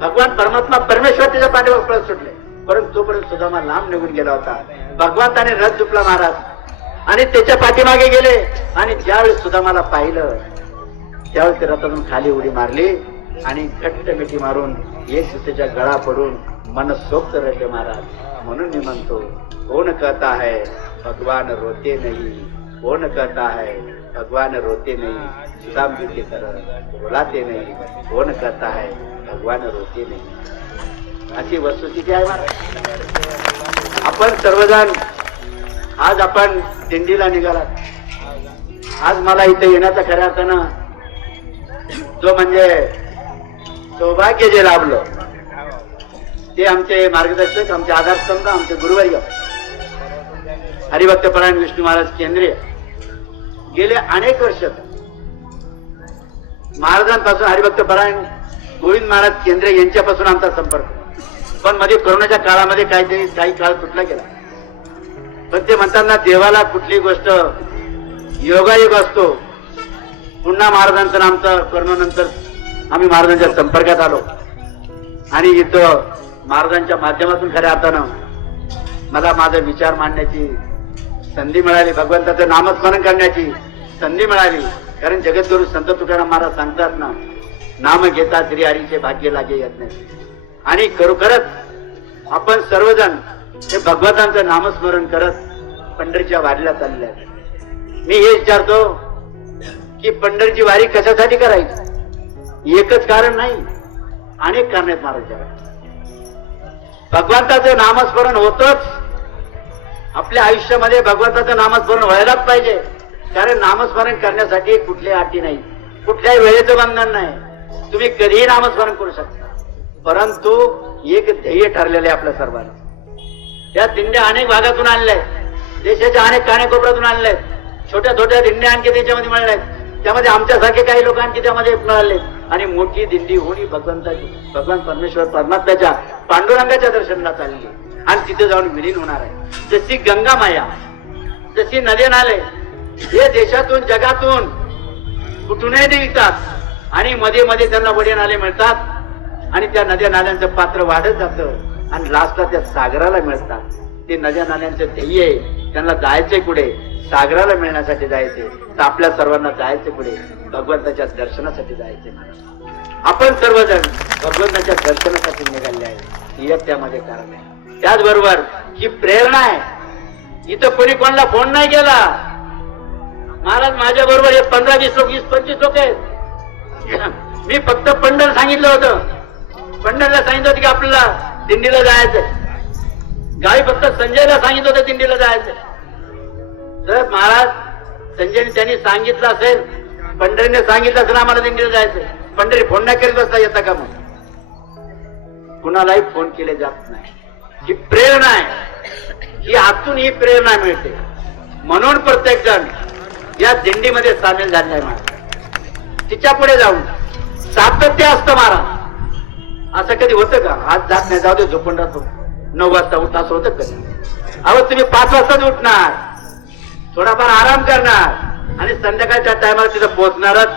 भगवान परमात्मा परमेश्वर त्याच्या पाठीवर पळत सुटले, परंतु तोपर्यंत सुदामा लांब निघून गेला होता. भगवंताने रथ झुपला महाराज आणि त्याच्या पाठीमागे गेले आणि ज्यावेळेस सुदामाला पाहिलं त्यावेळेस ते रथातून खाली उडी मारली आणि घट्ट मिठी मारून एक दुसऱ्याच्या गळा पडून मनसोक्त रडले महाराज. म्हणून मी म्हणतो, कौन कहता है भगवान रोते नहीं, कौन कहता है भगवान रोते नहीं, सुदाम जी की तरह रुलाते नहीं, कौन कहता है भगवान रोते नहीं. अशी वस्तुस्थिती आहे महाराज. आपण सर्वजण आज आपण दिंडीला निघाला. आज मला इथे येण्याचा खऱ्या अर्थानं जो म्हणजे सौभाग्य जे लाभलं ते आमचे मार्गदर्शक, आमचे आधारस्तंभ, आमचे गुरुवर्य हरिभक्तपरायण विष्णू महाराज केंद्रीय गेले अनेक वर्ष महाराजांपासून हरिभक्तपरायण गोविंद महाराज केंद्रे यांच्यापासून आमचा संपर्क. पण मध्ये कोरोनाच्या काळामध्ये काही काळ तुटला गेला. पण ते म्हणतात ना, देवाला कुठली गोष्ट योगायोग असतो पुन्हा महाराजांचं नामचं करोनानंतर आम्ही महाराजांच्या संपर्कात आलो आणि इथं महाराजांच्या माध्यमातून खऱ्या अर्थानं मला माझा विचार मांडण्याची संधी मिळाली, भगवंताचं नामस्मरण करण्याची संधी मिळाली. कारण जगद्गुरु संत तुकाराम महाराज सांगतात ना, नाम घेता श्री हरीचे भाग्य लागे येत नाही. आणि खरोखरच आपण सर्वजण हे भगवंतांचं नामस्मरण करत पंढरीच्या वारीला चालले आहेत. मी हे विचारतो की पंढरीची वारी कशासाठी करायची? एकच कारण नाही, अनेक कारण आहेत महाराज. भगवंताचं नामस्मरण होतच आपल्या आयुष्यामध्ये, भगवंताचं नामस्मरण व्हायलाच पाहिजे. कारण नामस्मरण करण्यासाठी कुठल्याही अटी नाही, कुठल्याही वेळेचं बंधन नाही. तुम्ही कधीही नामस्मरण करू शकता. परंतु एक ध्येय ठरलेलं आहे आपल्या सर्वांना. त्या दिंड्या अनेक भागातून आणल्या आहेत, देशाच्या अनेक कानेकोपऱ्यातून आणल्या आहेत. छोट्या छोट्या दिंड्या आणखी त्याच्यामध्ये मिळाल्या आहेत. त्यामध्ये आमच्यासारखे काही लोक आणखी त्यामध्ये मिळाले. आणि मोठी दिंडी होणी भगवंताची, भगवान परमेश्वर परमात्म्याच्या पांडुरंगाच्या दर्शनाला चालली आणि तिथे जाऊन विलीन होणार आहे. जशी गंगा माया, जशी नदी नाले हे देशातून जगातून कुठूनही निघतात आणि मध्ये मध्ये त्यांना वडे नाले मिळतात आणि त्या नद्या नाल्यांचं पात्र वाढत जातं आणि लास्टला त्या सागराला मिळतात. ते नद्या नाल्यांचं ध्येय आहे, त्यांना जायचंय कुठे? सागराला मिळण्यासाठी जायचे. तर आपल्या सर्वांना जायचे कुठे? भगवंताच्या दर्शनासाठी जायचे. आपण सर्वजण भगवंताच्या दर्शनासाठी निघाले आहे, हे त्यामध्ये कारण आहे. त्याचबरोबर ही प्रेरणा आहे. इथं कोणी कोणाला फोन नाही केला. महाराज माझ्या बरोबर हे 15-20 लोक, 20-25 लोक आहेत. मी फक्त पंढर सांगितलं होतं, पंढरला सांगितलं होतं की आपल्याला दिंडीला जायचंय. गावी फक्त संजयला सांगितलं होतं दिंडीला जायचंय. तर महाराज संजयने त्यांनी सांगितलं असेल, पंढरीने सांगितलं असेल आम्हाला दिंडीला जायचंय, पंढरी फोन नाही करीत बसता येता का? मग कुणालाही फोन केले जात नाही. ही प्रेरणा आहे, ही आतून ही प्रेरणा मिळते. म्हणून प्रत्येक जण या दिंडीमध्ये सामील झाले आहे. महाराज तिच्या पुढे जाऊन सातत्य असतं. महाराज असं कधी होतं का? आज जात नाही, जाऊ दे झोपून राहतो, 9 वाजता उठा, असं होतं कधी? अहो तुम्ही 5 वाजताच उठणार, थोडाफार आराम करणार आणि संध्याकाळच्या टायमाला तिथं पोहोचणारच.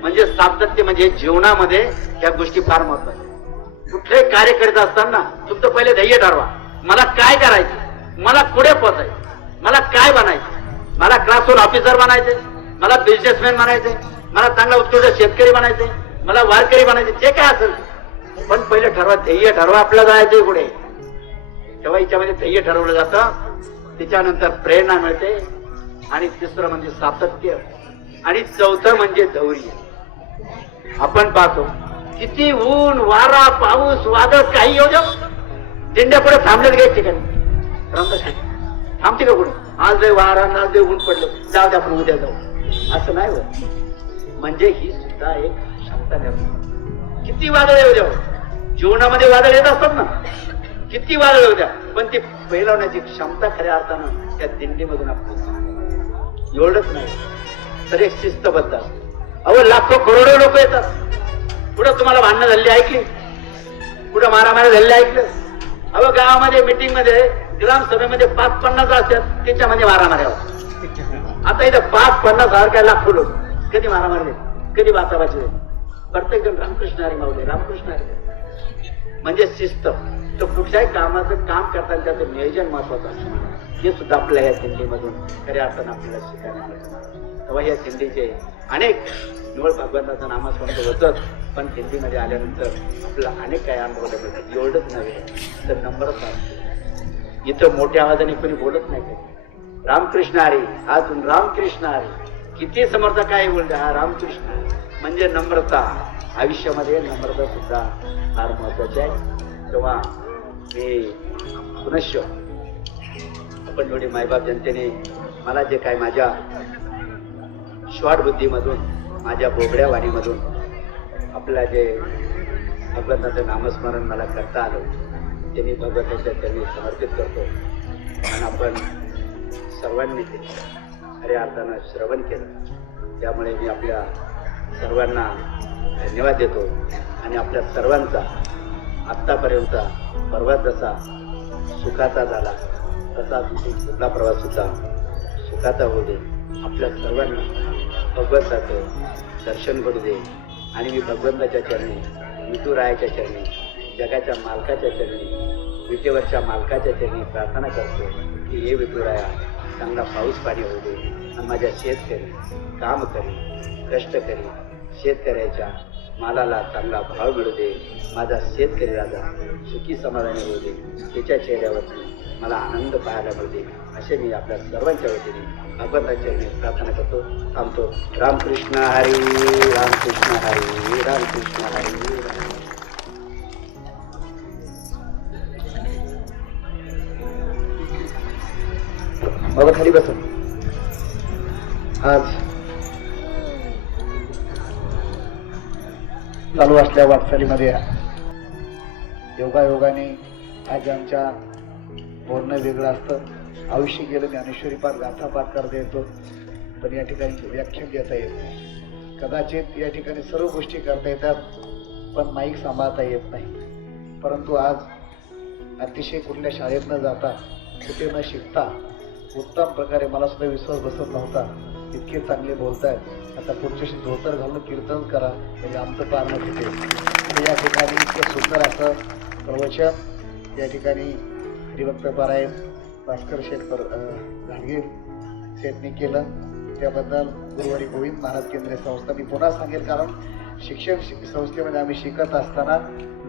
म्हणजे सातत्य, म्हणजे जीवनामध्ये या गोष्टी फार महत्वाच्या. कुठलेही कार्य करीत असताना तुमचं पहिले ध्येय ठरवा. मला काय करायचं, मला पुढे पोहोचायचं, मला काय बनायचं. मला क्लास 1 ऑफिसर बनायचे, मला बिझनेसमॅन बनायचे, मला चांगला उत्कृष्ट शेतकरी बनायचे, मला वारकरी बनायचे, जे काय असेल. पण पहिले ठरवा, ध्येय ठरवा, आपल्याला जायचंय पुढे. तेव्हा याच्यामध्ये ध्येय ठरवलं जातं, त्याच्यानंतर प्रेरणा मिळते आणि तिसरं म्हणजे सातत्य आणि चौथं म्हणजे धैर्य. आपण पाहतो किती ऊन वारा पाऊस वादळ काही येऊ द्या, दिंड्या पुढे थांबलेच घ्यायचे का? थांबते का पुढे? आज लय वारा, आज लय ऊन पडलं, जाऊ दे आपण उद्या जाऊ, असं नाही होत. म्हणजे ही सुद्धा एक क्षमता निर्माण. किती वादळ येऊ द्या, जीवनामध्ये वादळ येत असतात ना, किती वादळ येऊ द्या, पण ती पेलवण्याची क्षमता खऱ्या अर्थानं त्या दिंडीमधून आपण. एवढंच नाही तर एक शिस्तबद्ध असते. अहो लाखो करोडो लोक येतात. पुढं तुम्हाला भांडणं झाली ऐकली, पुढं मारामारी झालेली ऐकलं. अहो गावामध्ये मीटिंग मध्ये, ग्रामसभेमध्ये 5-50 असतात, त्याच्यामध्ये मारामारी होतात. आता इथं 5-50 काय लाखो लोक, कधी मारामारी, कधी वाचावाची. प्रत्येक जण रामकृष्ण हरी माऊली, रामकृष्ण हरी. म्हणजे शिस्त. तर कुठल्याही कामाचं काम करताना त्याचं नियोजन महत्वाचं असतं. हे सुद्धा आपल्या या दिंडीमधून खऱ्या अर्थानं आपल्याला शिकायला मिळतं. तेव्हा या दिंडीचे अनेक निवड भगवंताचं नामस्मरण होतच, पण दिंडीमध्ये आल्यानंतर आपल्याला अनेक काही अनुभव मिळतात. एवढंच नव्हे तर नम्रता. इथं मोठ्या आवाजाने कोणी बोलत नाही कधी. रामकृष्ण हरी, अजून रामकृष्ण हरी. किती समर्थ काय बोलते, हा रामकृष्ण हरी. म्हणजे नम्रता. आयुष्यामध्ये नम्रता सुद्धा फार महत्वाची आहे. तेव्हा मी पुनश्च आपण थोडी मायबाप जनतेने मला जे काय माझ्या श्वाट बुद्धीमधून, माझ्या बोबड्या वाणीमधून आपल्याला जे भगवंताचं नामस्मरण मला करता आलं, ते मी भगवंताच्या चरणी समर्पित करतो. आणि आपण सर्वांनी ते खऱ्या अर्थानं श्रवण केलं, त्यामुळे मी आपल्या सर्वांना धन्यवाद देतो. आणि आपल्या सर्वांचा आत्तापर्यंत प्रवास जसा सुखाचा झाला, तसा पुढला प्रवास सुद्धा सुखाचा होऊ दे. आपल्या सर्वांना भगवंताचं दर्शन घडू दे आणि मी भगवंताच्या चरणी, विठुरायाच्या चरणी, जगाच्या मालकाच्या चरणी, विटेवरच्या मालकाच्या चरणी प्रार्थना करतो की हे विठुराया चांगला पाऊस पाणी होऊ दे आणि माझ्या शेतकरी काम करी, कष्ट करी, शेतकऱ्याच्या मालाला चांगला भाव मिळू दे, माझा शेतकरी राजा सुखी समाधानी होऊ दे, त्याच्या चेहऱ्यावरती मला आनंद पाहायला मिळू दे, असे मी आपल्या सर्वांच्या वतीने भगवंताच्या चरणी प्रार्थना करतो. थांबतो. रामकृष्ण हरी, रामकृष्ण हरी, रामकृष्ण हरी. बाबा खाली बसा. आज चालू असल्या वाटचालीमध्ये योगायोगाने आज आमच्या बोलणं वेगळं असतं. आयुष्य गेलं ज्ञानेश्वरी पाठ गाथा पाठ करता येतो, पण या ठिकाणी व्याख्यान देता येत नाही. कदाचित या ठिकाणी सर्व गोष्टी करता येतात, पण माईक सांभाळता येत नाही. परंतु आज अतिशय कुठल्या शाळेत न जाता, कुठे न शिकता उत्तम प्रकारे मला सुद्धा विश्वास बसत नव्हता, इतके चांगले बोलतायत. आता पुढच्याशी धोतर घालून कीर्तन करा म्हणजे आमचं पारणं तिथे. आणि या ठिकाणी इतकं सुंदर असं प्रवचन या ठिकाणी हरिभक्त पारायण भास्कर शेठ घाडगे शेठने केलं, त्याबद्दल गुरुवारी गोविंद महाराज केंद्रीय संस्था मी पुन्हा सांगेल. कारण शिक्षण संस्थेमध्ये आम्ही शिकत असताना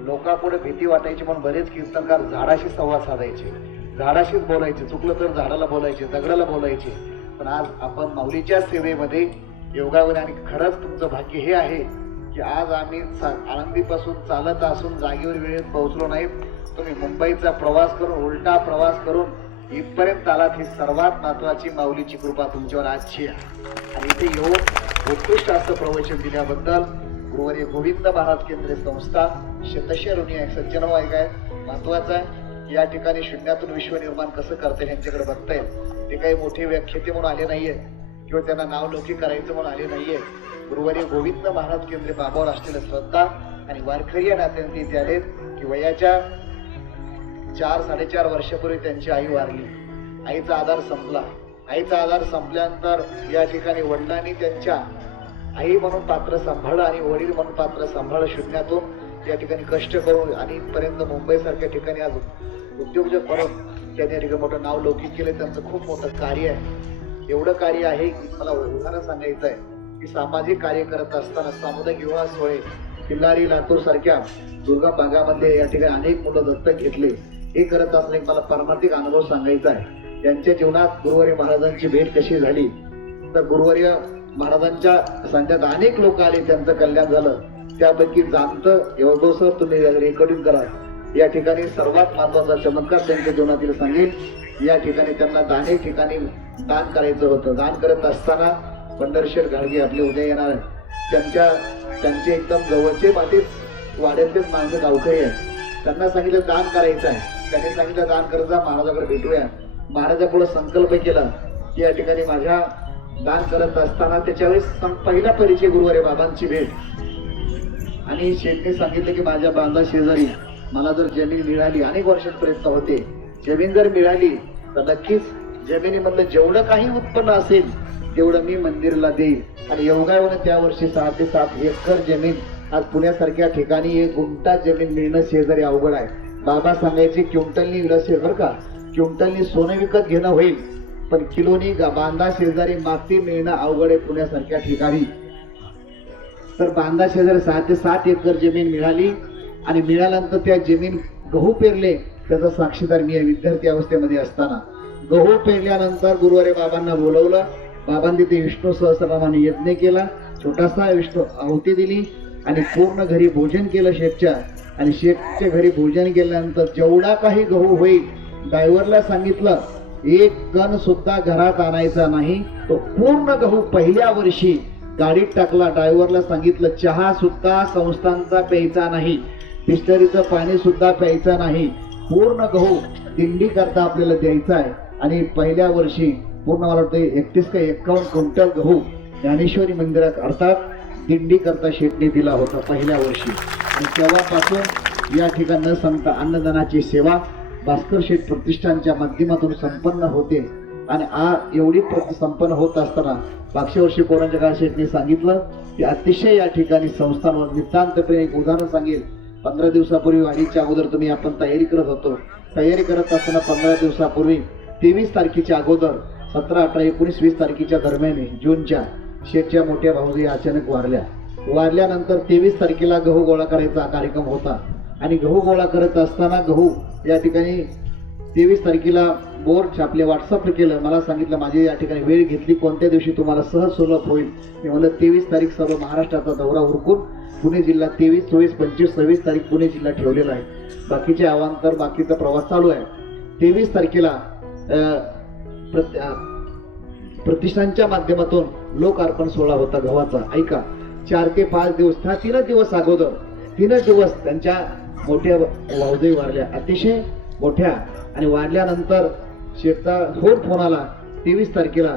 लोकांपुढे भीती वाटायची म्हणून बरेच कीर्तनकार झाडाशी संवाद साधायचे, झाडाशीच बोलायचे, चुकलं तर झाडाला बोलायचे, दगडाला बोलायचे. पण आज आपण माऊलीच्या सेवेमध्ये योगावर, आणि खरंच तुमचं भाग्य हे आहे की आज आम्ही आळंदीपासून चालत असून जागेवर वेळेत पोहोचलो नाहीत. तुम्ही मुंबईचा प्रवास करून, उलटा प्रवास करून इथपर्यंत आलात, ही सर्वात महत्वाची माऊलीची कृपा तुमच्यावर आजची आहे. आणि इथे येऊन उत्कृष्ट असं प्रवचन दिल्याबद्दल गुरुवारी गोविंद महाराज केंद्रीय संस्था शतशः ऋणी आहे, सज्जनवाईक आहे. महत्वाचं आहे या ठिकाणी शून्यातून विश्व निर्माण कसं करता येईल यांच्याकडे बघता येईल. ते काही मोठे व्याख्याते म्हणून आले नाहीये किंवा त्यांना नाव लौकिक करायचं म्हणून आले नाहीये. गुरुवारी गोविंद महाराज केंद्रीय बाबावर असलेल्या श्रद्धा आणि वारकरी या नात्याने इथे आलेत की वयाच्या 4-4.5 वर्षापूर्वी त्यांची आई वारली. आईचा आधार संपला. आईचा आधार संपल्यानंतर या ठिकाणी वडिलांनी त्यांच्या आई म्हणून पात्र सांभाळलं आणि वडील म्हणून पात्र सांभाळलं. शून्यातून या ठिकाणी कष्ट करून आणि इथपर्यंत मुंबईसारख्या ठिकाणी आज उद्योजक बनून त्यांनी या ठिकाणी मोठं नाव लौकिक केलं. त्यांचं खूप मोठं कार्य आहे. एवढं कार्य आहे की मला उदाहरण सांगायचं आहे की सामाजिक कार्य करत असताना सामुदायिक विवाह सोहळे किल्लारी, लातूर सारख्या दुर्गम भागामध्ये या ठिकाणी अनेक मुलं दत्तक घेतले. हे करत असताना एक मला पारमार्थिक अनुभव सांगायचा आहे. त्यांच्या जीवनात गुरुवारी महाराजांची भेट कशी झाली तर गुरुवारी महाराजांच्या सांगण्यात अनेक लोक आले, त्यांचं कल्याण झालं. त्यापैकी जाणतं एवढं सर तुम्ही रेकॉर्डिंग करा. या ठिकाणी सर्वात महत्वाचा चमत्कार त्यांच्या जीवनातील सांगेल. या ठिकाणी त्यांना अनेक ठिकाणी दान करायचं होतं. दान करत असताना पंढरशेठ घाडगे आपले उद्या येणार त्यांचे एकदम जवळचे मातीच वाड्यातलेच माणसं गावकरी आहेत. त्यांना सांगितलं दान करायचं आहे. त्यांनी सांगितलं दान करत जा, महाराजाकडे भेटूया. महाराजापुढे संकल्प केला की या ठिकाणी माझ्या दान करत असताना त्याच्यावेळेस पहिला परिचय गुरुवारी बाबांची भेट. आणि शेठने सांगितलं की माझ्या बांधा शेजारी मला जर जमीन मिळाली, अनेक वर्षांपर्यंत होते, जमीन जर मिळाली तर नक्कीच जमिनीमधलं जेवढं काही उत्पन्न असेल तेवढं मी मंदिरला देईल. आणि योगायोगाने त्या वर्षी 6 ते 7 एकर जमीन आज पुण्यासारख्या ठिकाणी 1 गुंठा जमीन मिळणं शेजारी अवघड आहे. बाबा सांगायचे क्विंटलनी विकत बरं का, क्विंटलनी सोनं विकत घेणं होईल, पण किलोनी बांधा शेजारी माती मिळणं अवघड आहे पुण्यासारख्या ठिकाणी. तर बांधा शेजारी 6 ते 7 एकर जमीन मिळाली. आणि मिळाल्यानंतर त्या जमीन गहू पेरले, त्याचा साक्षीदार मी विद्यार्थी अवस्थेमध्ये असताना. गहू पेरल्यानंतर गुरुवारी बाबांना बोलवलं. बाबांनी तिथे विष्णू सहस्रनामाने यज्ञ केला, छोटासा विष्णू आहुती दिली आणि पूर्ण घरी भोजन केलं शेठच्या. आणि शेठच्या घरी भोजन केल्यानंतर जेवढा काही गहू होईल ड्रायव्हरला सांगितलं 1 कण सुद्धा घरात आणायचा नाही. तो पूर्ण गहू पहिल्या वर्षी गाडीत टाकला. ड्रायव्हरला सांगितलं चहा सुद्धा संस्थांचा प्यायचा नाही, बिस्लरीचं पाणी सुद्धा प्यायचं नाही, पूर्ण गहू दिंडी करता आपल्याला द्यायचा आहे. आणि पहिल्या वर्षी पूर्ण मला वाटतं 31 का 51 क्विंटल गहू ज्ञानेश्वरी मंदिरात अर्थात दिंडी करता शेठने दिला होता पहिल्या वर्षी. आणि तेव्हापासून या ठिकाणी न सांगता अन्नदानाची सेवा भास्कर शेठ प्रतिष्ठानच्या माध्यमातून संपन्न होते. आणि एवढी संपन्न होत असताना मागच्या वर्षी कोरोनाच्या काळात शेठने सांगितलं की अतिशय या ठिकाणी संस्थांवर नितांतपणे एक उदाहरण सांगेल. 15 दिवसापूर्वी वाढीच्या अगोदर तुम्ही आपण तयारी करत होतो. तयारी करत असताना 15 दिवसापूर्वी 23 तारखेच्या अगोदर 17, 18, 19, 20 तारखेच्या दरम्यान जूनच्या शेठच्या मोठ्या भाऊजी अचानक वारल्यानंतर 23 तारखेला गहू गोळा करायचा कार्यक्रम होता आणि गहू गोळा करत असताना गहू या ठिकाणी 23 तारखेला बोर्ड छापले, व्हॉट्सअप केलं. मला सांगितलं माझी या ठिकाणी वेळ घेतली, कोणत्या दिवशी तुम्हाला सहज सुलभ होईल. मी म्हणलं 23 तारीख सर्व महाराष्ट्राचा दौरा उरकून पुणे जिल्हा 23, 24, 25, 26 तारीख पुणे जिल्हा ठेवलेला आहे. बाकीचे अवांतर बाकीचा प्रवास चालू आहे. 23 तारखेला प्रतिष्ठानच्या माध्यमातून लोक अर्पण सोहळा होता गव्हाचा. ऐका, 4 ते 5 दिवस, 3 दिवस अगोदर 3 दिवस त्यांच्या मोठ्या भाऊजाई वारल्या, अतिशय मोठ्या. आणि वाढल्यानंतर शेठचा फोन आला 23 तारखेला.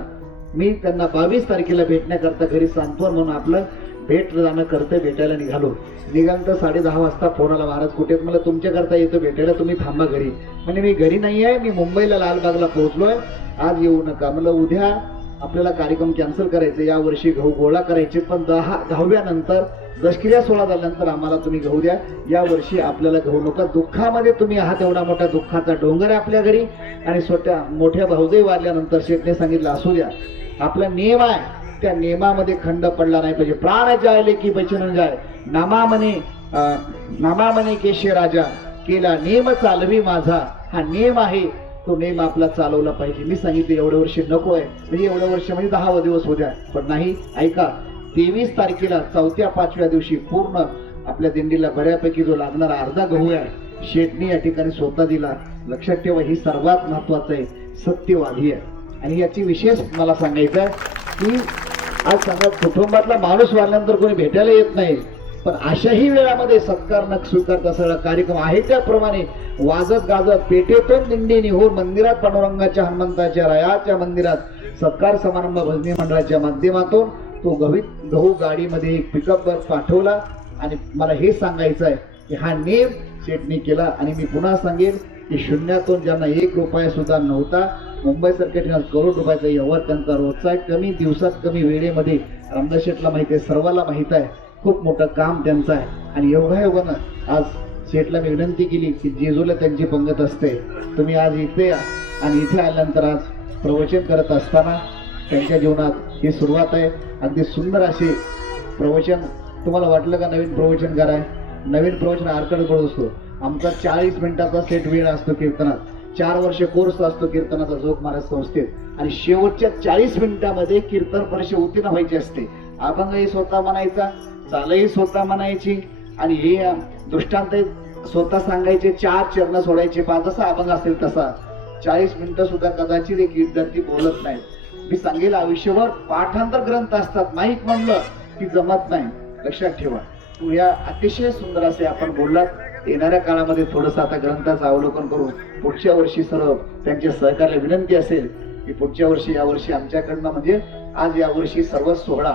मी त्यांना 22 तारखेला भेटण्याकरता घरी सांत्वन म्हणून आपलं भेट जाणं करते, भेटायला निघालो. निघाल्यानंतर 10:30 वाजता फोन आला, महाराज कुठे? मला तुमच्याकरता येतो भेटायला, तुम्ही थांबा घरी. म्हणजे मी घरी नाही आहे, मी मुंबईला लालबागला पोहोचलोय, आज येऊ नका. म्हणलं उद्या आपल्याला कार्यक्रम कॅन्सल करायचे, या वर्षी गहू गोळा करायचे, पण 10व्या नंतर दशक्रिया सोहळा झाल्यानंतर आम्हाला तुम्ही गहू द्या, या वर्षी आपल्याला गहू नका. दुःखामध्ये तुम्ही आहात, एवढा मोठा दुःखाचा डोंगर आहे आपल्या घरी. आणि स्वतः मोठ्या भाऊजाई वारल्यानंतर शेठने सांगितलं असू द्या, आपला नियम आहे, त्या नियमामध्ये खंड पडला नाही पाहिजे. प्राण जायले की बचन जाय, नामामने केशे राजा, केला नेम चालवी माझा. हा नियम आहे, तो नेम आपला चालवला पाहिजे. मी सांगितलं एवढ्या वर्षी नको आहे, म्हणजे एवढ्या वर्ष म्हणजे 10 दिवस होत्या, पण नाही. ऐका, 23 तारखेला 4थ्या 5व्या दिवशी पूर्ण आपल्या दिंडीला बऱ्यापैकी जो लागणारा अर्धा गहू आहे शेठनी या ठिकाणी स्वतः दिला. लक्षात ठेवा, ही सर्वात महत्वाचं आहे, सत्यवादी आहे. आणि याची विशेष मला सांगायचं आहे की आज सांगा, कुटुंबातला माणूस वारल्यानंतर कोणी भेटायला येत नाही, पण अशाही वेळामध्ये सत्कार न स्वीकारता सगळा कार्यक्रम आहे त्याप्रमाणे वाजत गाजत पेटेतून दिंडी निघून मंदिरात पांडुरंगाच्या हनुमंताच्या रायाच्या मंदिरात सत्कार समारंभ भजनी मंडळाच्या माध्यमातून तो गहू गाडीमध्ये एक पिकअपवर पाठवला. आणि मला हे सांगायचं आहे की हा नेम शेठने केला. आणि मी पुन्हा सांगेन की शून्यातून ज्यांना 1 रुपया सुद्धा नव्हता, मुंबईसारख्या ठिकाणी करोड रुपयाचा व्यवहार त्यांचा रोजचा आहे, कमी दिवसात कमी वेळेमध्ये. रामदास शेठला माहिती आहे, सर्वांना माहित आहे, खूप मोठं काम त्यांचं आहे. आणि योगायोगानं आज शेठला मी विनंती केली की जेजूला त्यांची पंगत असते, तुम्ही आज इथे या. आणि इथे आल्यानंतर आज प्रवचन करत असताना त्यांच्या जीवनात ही सुरुवात आहे. अगदी सुंदर असे प्रवचन. तुम्हाला वाटलं का नवीन प्रवचनकार आहे? नवीन प्रवचन आरकडे पडत असतो. आमचा 40 मिनिटाचा सेट वेळ असतो कीर्तनात, 4 वर्ष कोर्स असतो कीर्तनाचा जोग महाराज संस्थेत. आणि शेवटच्या 40 मिनिटामध्ये कीर्तन परिषद उत्तीर्ण व्हायची असते. अभंगही स्वतः म्हणायचा, चालही स्वतः म्हणायची, आणि हे दृष्टांत स्वतः सांगायचे, 4 चरण सोडायचे, 5 जसा अभंग असेल तसा. 40 मिनिटं सुद्धा कदाचित एक विद्यार्थी बोलत नाही. मी सांगेल, आयुष्यभर पाठांतर ग्रंथ असतात, माहीत म्हणलं की जमत नाही. लक्षात ठेवा. तू या अतिशय सुंदर असे आपण बोललात. येणाऱ्या काळामध्ये थोडंसं आता ग्रंथाचं अवलोकन करून पुढच्या वर्षी सर्व त्यांच्या सहकार्याला विनंती असेल की पुढच्या वर्षी, या वर्षी आमच्याकडनं म्हणजे आज या वर्षी सर्व सोहळा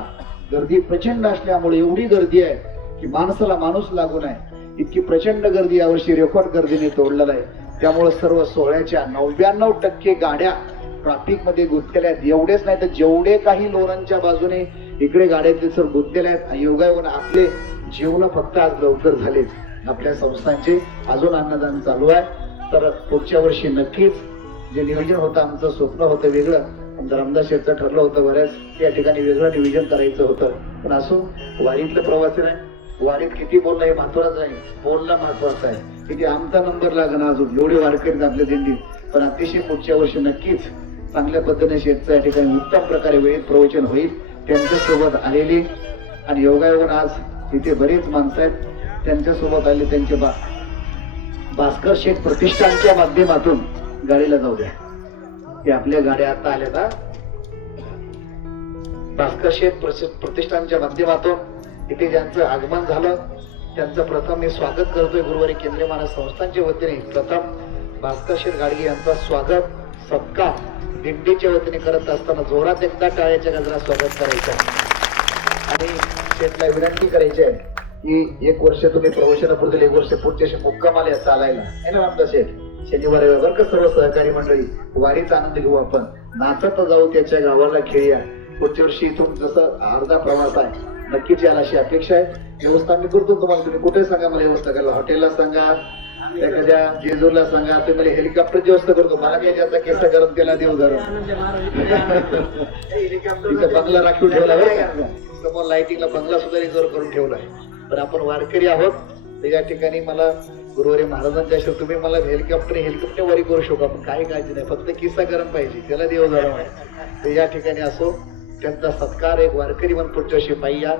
गर्दी प्रचंड असल्यामुळे एवढी गर्दी आहे की माणसाला माणूस लागून आहे, इतकी प्रचंड गर्दी यावर्षी रेकॉर्ड गर्दीने तोडलेला आहे. त्यामुळे सर्व सोहळ्याच्या 99% गाड्या ट्रॅफिक मध्ये गुंतलेल्या आहेत. एवढेच नाही तर जेवढे काही लोणंदच्या बाजूने इकडे गाड्यातले सर गुंतलेले आहेत. आणि योगायोगाने आपले जीवन फक्त आज लवकर झालेत. आपल्या संस्थांचे अजून अन्नदान चालू आहे. तर पुढच्या वर्षी नक्कीच जे नियोजन होतं, आमचं स्वप्न होतं वेगळं, आमचं रामदास शेठचं ठरलं होतं बऱ्याच या ठिकाणी वेगळं नियोजन करायचं होतं. पण असो, वारीतलं प्रवासी नाही, वारीत किती बोलणं हे महत्वाचं आहे, बोलणं महत्वाचं आहे. किती आमचा नंबर लागणार अजून, एवढे वारकरी आपल्या दिंडीत. पण अतिशय पुढच्या वर्षी नक्कीच चांगल्या पद्धतीने शेठचं या ठिकाणी उत्तम प्रकारे वेळेत प्रवचन होईल. त्यांच्यासोबत आलेले आणि योगायोगाने आज इथे बरेच माणसं आहेत, त्यांच्यासोबत आले त्यांचे भास्कर शेठ प्रतिष्ठानच्या माध्यमातून गाडीला जाऊ द्या. हे आपल्या गाड्या आता आल्या ना, भास्कर शेठ प्रतिष्ठानच्या माध्यमातून इथे ज्यांचं आगमन झालं त्यांचं प्रथम मी स्वागत करतोय. गुरुवारी केंद्रीय महाराज संस्थांच्या वतीने प्रथम भास्कर शेठ गाडगे यांचा स्वागत सत्कार दिंडीच्या वतीने करत असताना जोरात एकदा टाळ्याच्या गजरात स्वागत करायचं. आणि शेठला विनंती करायची आहे की 1 वर्ष तुम्ही प्रवचनापुरतील, 1 वर्ष पुढच्या मुक्कामाला चालायला आहे ना रामदास शेठ. शनिवार रविवार का सर्व सहकारी मंडळी वारीचा आनंद घेऊ, आपण नाचत जाऊ त्याच्या गावाला खेळूया. पुढच्या वर्षी इथून जसं अर्धा प्रवास आहे नक्कीच यायला अशी अपेक्षा आहे. व्यवस्था मी करतो तुम्हाला, तुम्ही कुठे सांगा मला व्यवस्था करायला, हॉटेलला सांगा, एखाद्या जेजूरला सांगा, ते मला हेलिकॉप्टरची व्यवस्था करतो. मला काही त्याचा केस गरम केला देऊ धरून तिथं बंगला राखीव ठेवला बरं का, समोर लाईटिंगला बंगला सुद्धा रिझर्व करून ठेवलाय. पण आपण वारकरी आहोत तर या ठिकाणी मला गुरुवारी महाराजांच्या आशीर्वाद तुम्ही मला हेलिकॉप्टर वारी करू शकू, आपण काही काळजी नाही, फक्त किस्सा गरम पाहिजे, त्याला देव धर्म आहे. तर या ठिकाणी असो त्यांचा सत्कार एक वारकरी म्हणून पुढच्या वर्षी पाहिया.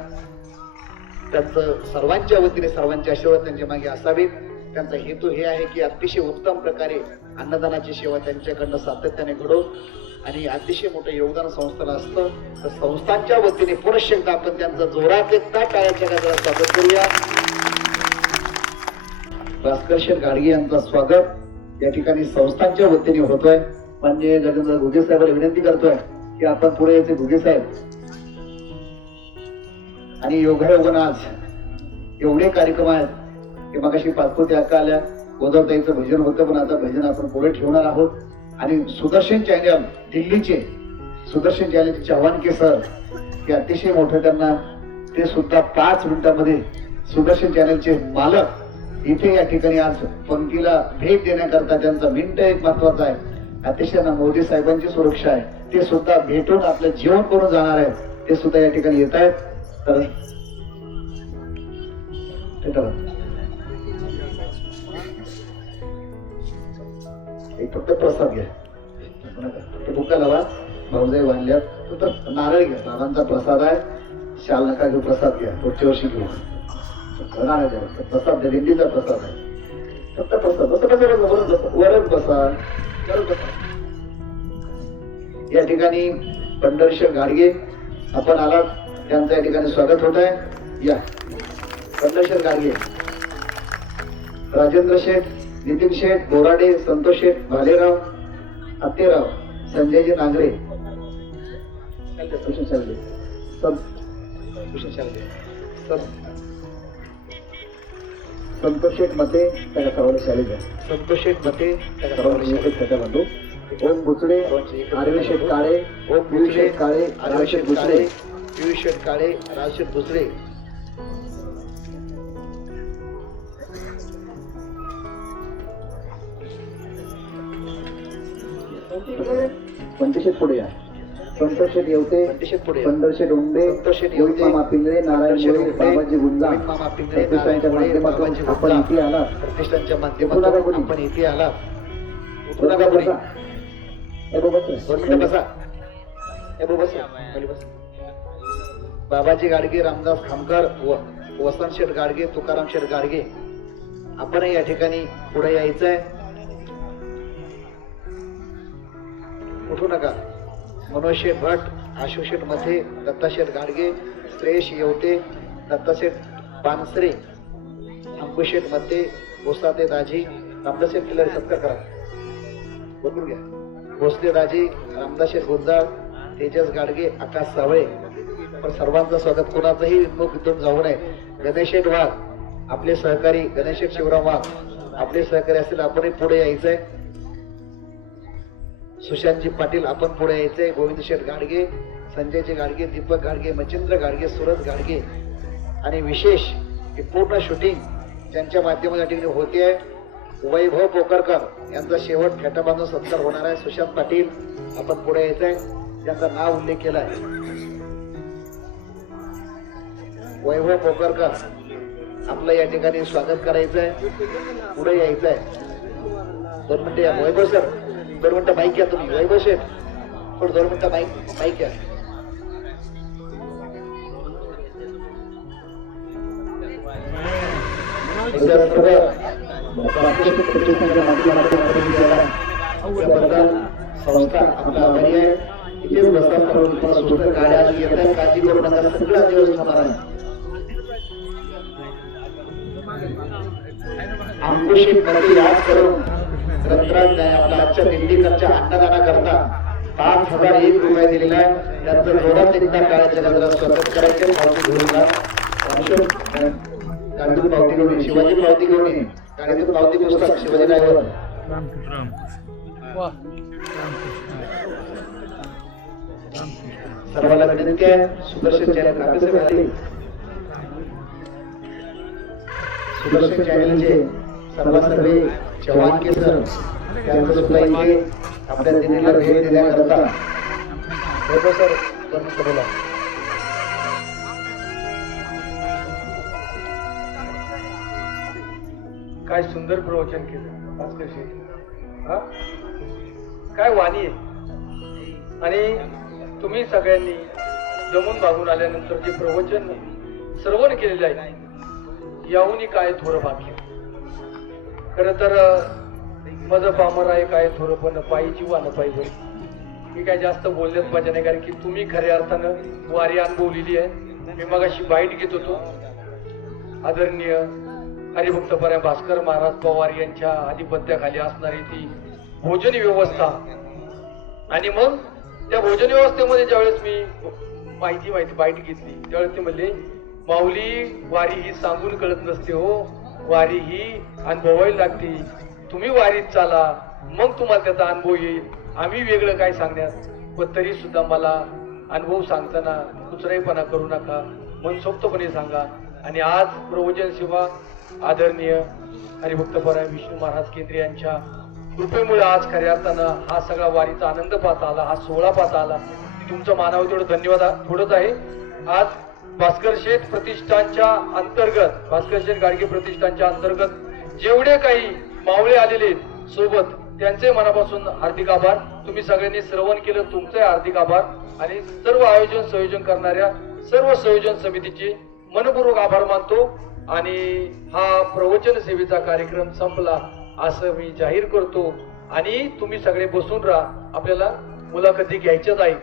त्यांचं सर्वांच्या वतीने सर्वांचे आशीर्वाद त्यांच्या मागे असावेत. त्यांचा हेतू हे आहे की अतिशय उत्तम प्रकारे अन्नदानाची सेवा त्यांच्याकडनं सातत्याने घडो आणि अतिशय मोठं योगदान संस्थेला असतं. तर संस्थांच्या वतीने पुनश्च एकदा आपण त्यांचं जोरात एकदा टाळ्याच्या गजरात स्वागत करूया. भास्कर शेठ गाडगे यांचं स्वागत या ठिकाणी संस्थांच्या वतीने होतोय. म्हणजे गजेंद्र घुगे साहेबांना विनंती करतोय की आपण पुढे यायचे घुगे साहेब. आणि योगायोगानं आज एवढे कार्यक्रम आहेत की मगाशी पाचपुते अक्का आल्या, गोदावताईचं भजन होतं, पण आता भजन आपण पुढे ठेवणार आहोत. आणि सुदर्शन चॅनल दिल्लीचे सुदर्शन चॅनलचे चव्हाणके सर हे अतिशय मोठं, त्यांना ते सुद्धा 5 मिनिटांमध्ये सुदर्शन चॅनलचे मालक इथे या ठिकाणी आज पंक्तीला भेट देण्याकरता त्यांचा मिनिट एक महत्वाचा आहे. अतिशय ना मोदी साहेबांची सुरक्षा आहे, ते सुद्धा भेटून आपलं जेवण करून जाणार आहेत, ते सुद्धा या ठिकाणी येत आहेत. तर एक फक्त प्रसाद घ्या, बुका लावा, भाऊजाई बांधल्यात, फक्त नारळ घ्या, बाबांचा प्रसाद आहे, शाल नका घेऊ, प्रसाद घ्या, पुढच्या वर्षी घेऊ. नारळ द्या, प्रसाद द्या, दिंडीचा प्रसाद आहे, फक्त प्रसाद वरच बसा. या ठिकाणी पंढरीशेठ गाडगे आपण आलात, त्यांचं या ठिकाणी स्वागत होत आहे. या पंढरीशेठ गाडगे, राजेंद्र शेठ, नितीन शेठ, बोराडे, संतोष शेठ, भालेराव, अत्तेराव, संजयजी नांगरे, संतोष शेठ मते त्याला सर्वांनी शाळेत द्या. संतोष शेठ मते त्याला सर्वांनी शाळेत बांधू. ओम बुचडे, आरवी शेठ काळे, ओम पियुष शेठ काळे, आरवी शेठ बुचडे, पियुष शेठ काळे, राजशेठ बुचडे. पंचशेठ पुढे या. संतोषेठ येवते, पंढरशेठ उंडे, मामा पिंगळे, नारायण मोरे, बाबाजी गुंजा, प्रतिष्ठानच्या माध्यमातून आपण इथे आला. प्रतिष्ठानच्या माध्यमातून आपण इथे आला. बाबाजी गाडगे, रामदास खामकर, वसंत शेठ गाडगे, तुकाराम शेठ गाडगे, आपण या ठिकाणी पुढे यायचंय. उठू नका. मनोज शेठ भट, आशु शेठ मथे, दत्ताशेठ गाडगे, श्रेयश येवते, दत्ताशेठ पानसरे, अंकुशेठ मथे, भोसाते दाजी, रामदासशेठ किल्लारी सत्कार करा. बोलून घ्या. भोसले दाजी, रामदासशेठ गुंजाळ, तेजस गाडगे, आकाश सावळे. पण सर्वांचं स्वागत, कोणाचंही मुख इथून जाऊ नये. गणेशेठ वाघ आपले सहकारी, गणेशेठ शिवराम वाघ आपले सहकारी असतील, आपणही पुढे यायचंय. सुशांतजी पाटील आपण पुढे यायचंय. गोविंद शेठ गाडगे, संजयजी गाडगे, दीपक गाडगे, मच्छिंद्र गाडगे, सुरज गाडगे. आणि विशेष ही पूर्ण शूटिंग ज्यांच्या माध्यमातून होते आहे, वैभव पोकरकर यांचा शेवट फेटा बांधून सत्कार होणार आहे. सुशांत पाटील आपण पुढे यायचंय, त्यांचा नाव उल्लेख केला आहे. वैभव पोकरकर आपलं या ठिकाणी स्वागत करायचंय, पुढे यायचंय. 2 मिनिटं या. वैभव सर 2 मिनिटं माईक घ्या तुम्ही. वैभव शेठ पण 2 मिनिटं माईक घ्या. संस्था आपला आभारी आहे. इथेच बसा. गाड्या येतात, काळजी करू नका, सगळा दिवस होणार आहे. अंकुशेठ मध्ये याद करून आपल्या आजच्या दिंडीकरच्या अन्नदाना करता 5,001 रुपये दिलेला आहे. त्यांचं जोरात एकदा काळाच्या गजरात स्वागत करायचे. गाडीतून पावती घेऊन, शिवाजी पावती घेऊन, गाडीतून पावती पुस्तक शिवाजी ड्रायव्हर. सर्वांना विनंती आहे सुदर्शन चॅनल काकाचे घाले सुदर्शन चॅनलचे सर्वे जवान के सर त्यांचं सुद्धा इथे आपल्या दिल्लीला भेट देण्याकरता सर बोला. काय सुंदर प्रवचन केलं भास्कर शेठ. हा काय वाणी आहे. आणि तुम्ही सगळ्यांनी जमून भागून आल्यानंतर जे प्रवचन श्रवण केलेले आहे याहूनही काय थोडं बाकी. खर तर माझं पामर आहे काय थोडं पण पायीची वाहन पाहिजे. मी काय जास्त बोललेच पाहिजे नाही कारण की तुम्ही खऱ्या अर्थानं वारी अनुभवलेली आहे. मी मगाशी बाईट घेत होतो. आदरणीय हरिभक्तपरायण भास्कर महाराज पवार यांच्या आधिपत्याखाली असणारी ती भोजन व्यवस्था आणि मग त्या भोजन व्यवस्थेमध्ये ज्यावेळेस मी माहिती बाईट घेतली त्यावेळेस ते म्हणले माऊली वारी ही सांगून कळत नसते हो, वारी ही अनुभवायला लागते. तुम्ही वारीत चाला मग तुम्हाला त्याचा अनुभव येईल. आम्ही वेगळं काय सांगण्यात पण तरी सुद्धा मला अनुभव सांगताना कुचराईपणा करू नका, मनसोक्तपणे सांगा. आणि आज प्रवचन सेवा आदरणीय हरिभक्तपरायण विष्णू महाराज केंद्रे यांच्या कृपेमुळे आज खऱ्या अर्थानं हा सगळा वारीचा आनंद पाहता आला, हा सोहळा पाहता आला. तुमचं मानावं तेवढं धन्यवाद थोडंच आहे. आज भास्कर शेठ प्रतिष्ठानच्या अंतर्गत भास्कर शेठ गाडगे प्रतिष्ठानच्या अंतर्गत जेवढे काही मावळे आलेले सोबत त्यांचे मनापासून हार्दिक आभार. तुम्ही सगळ्यांनी श्रवण केलं तुमचे हार्दिक आभार. आणि सर्व आयोजन संयोजन करणाऱ्या सर्व संयोजन समितीचे मनपूर्वक आभार मानतो. आणि हा प्रवचन सेवेचा कार्यक्रम संपला असं मी जाहीर करतो. आणि तुम्ही सगळे बसून राहा, आपल्याला मुलाखती घ्यायच्याच आहे.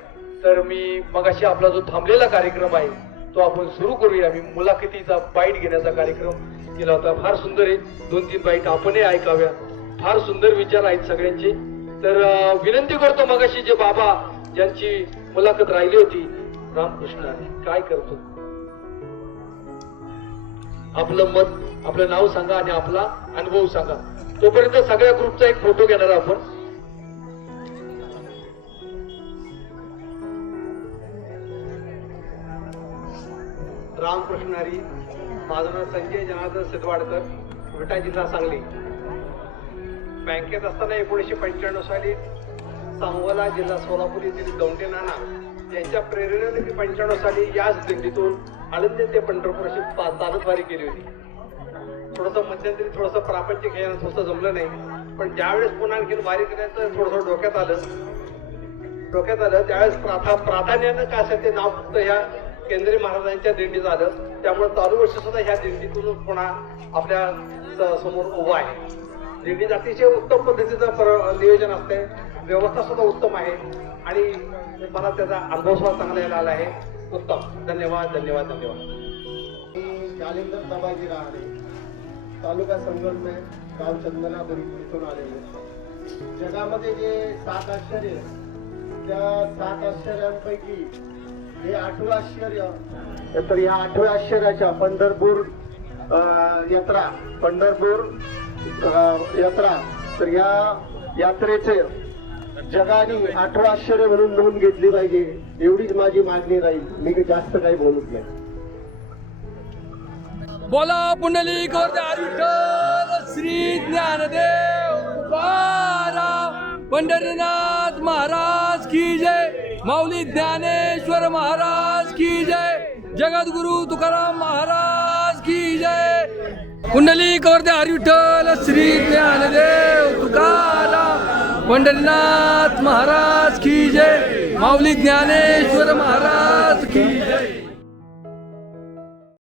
तर मी मगाशी आपला जो थांबलेला कार्यक्रम आहे तो आपण सुरू करूया. मी मुलाखतीचा बाईट घेण्याचा कार्यक्रम केला होता. फार सुंदर आहे. 2-3 बाईट आपणही ऐकाव्या. फार सुंदर विचार आहेत सगळ्यांचे. तर विनंती करतो मगाशी जे बाबा ज्यांची मुलाखत राहिली होती रामकृष्ण काय करतो आपलं मत आपलं नाव सांगा आणि आपला अनुभव सांगा. तोपर्यंत सगळ्या ग्रुपचा एक फोटो घेणार आपण. रामकृष्ण हरी. माझं नाव संजय जनार्दन सिद्धवाडकर, विटा जिल्हा सांगली. बँकेत असताना 1995 साली सांगोला जिल्हा सोलापूर येथील गौंडे नाना यांच्या प्रेरणेने मी 95 साली याच दिंडीतून आळंदी ते पंढरपूर अशी चालत वारी केली होती. थोडंसं मध्यंतरी थोडंसं प्रापंचिक हे थोडंसं जमलं नाही. पण ज्यावेळेस पुन्हा आणखी वारी करायचं थोडंसं डोक्यात आलं त्यावेळेस प्राधान्यानं काय असेल ते नाव फक्त ह्या केंद्रीय महाराजांच्या दिंडीत आलं. त्यामुळे चालू वर्ष सुद्धा ह्या दिंडीतून पुन्हा आपल्या समोर उभा आहे. दिंडीत अतिशय उत्तम पद्धतीचं नियोजन असते, व्यवस्था सुद्धा उत्तम आहे आणि मला त्याचा अनुभव सुद्धा चांगला यायला आला आहे. उत्तम. धन्यवाद धन्यवाद धन्यवाद. जालिंदर दबाजी राहणे, तालुका संगमनेर, गाव चंदनापुरी इथून आलेले. जगामध्ये जे 7 आश्चर्य त्या 7 आश्चर्यांपैकी हे 8वं आश्चर्य. तर या 8व्या आश्चर्याच्या पंढरपूर यात्रा तर या यात्रेचे जगाने 8वं आश्चर्य म्हणून नोंद घेतली पाहिजे एवढीच माझी मागणी राहील. मी जास्त काही बोलत नाही. बोला पुंडलिक विठ्ठल श्री ज्ञानदेव तुकाराम पंढरीनाथ महाराज की जय. माऊली ज्ञानेश्वर महाराज की जय. जगद्गुरु तुकाराम महाराज की जय. पुंडलिक विठ्ठल श्री ज्ञानदेव तुकाराम पंढरीनाथ महाराज की जय. माऊली ज्ञानेश्वर महाराज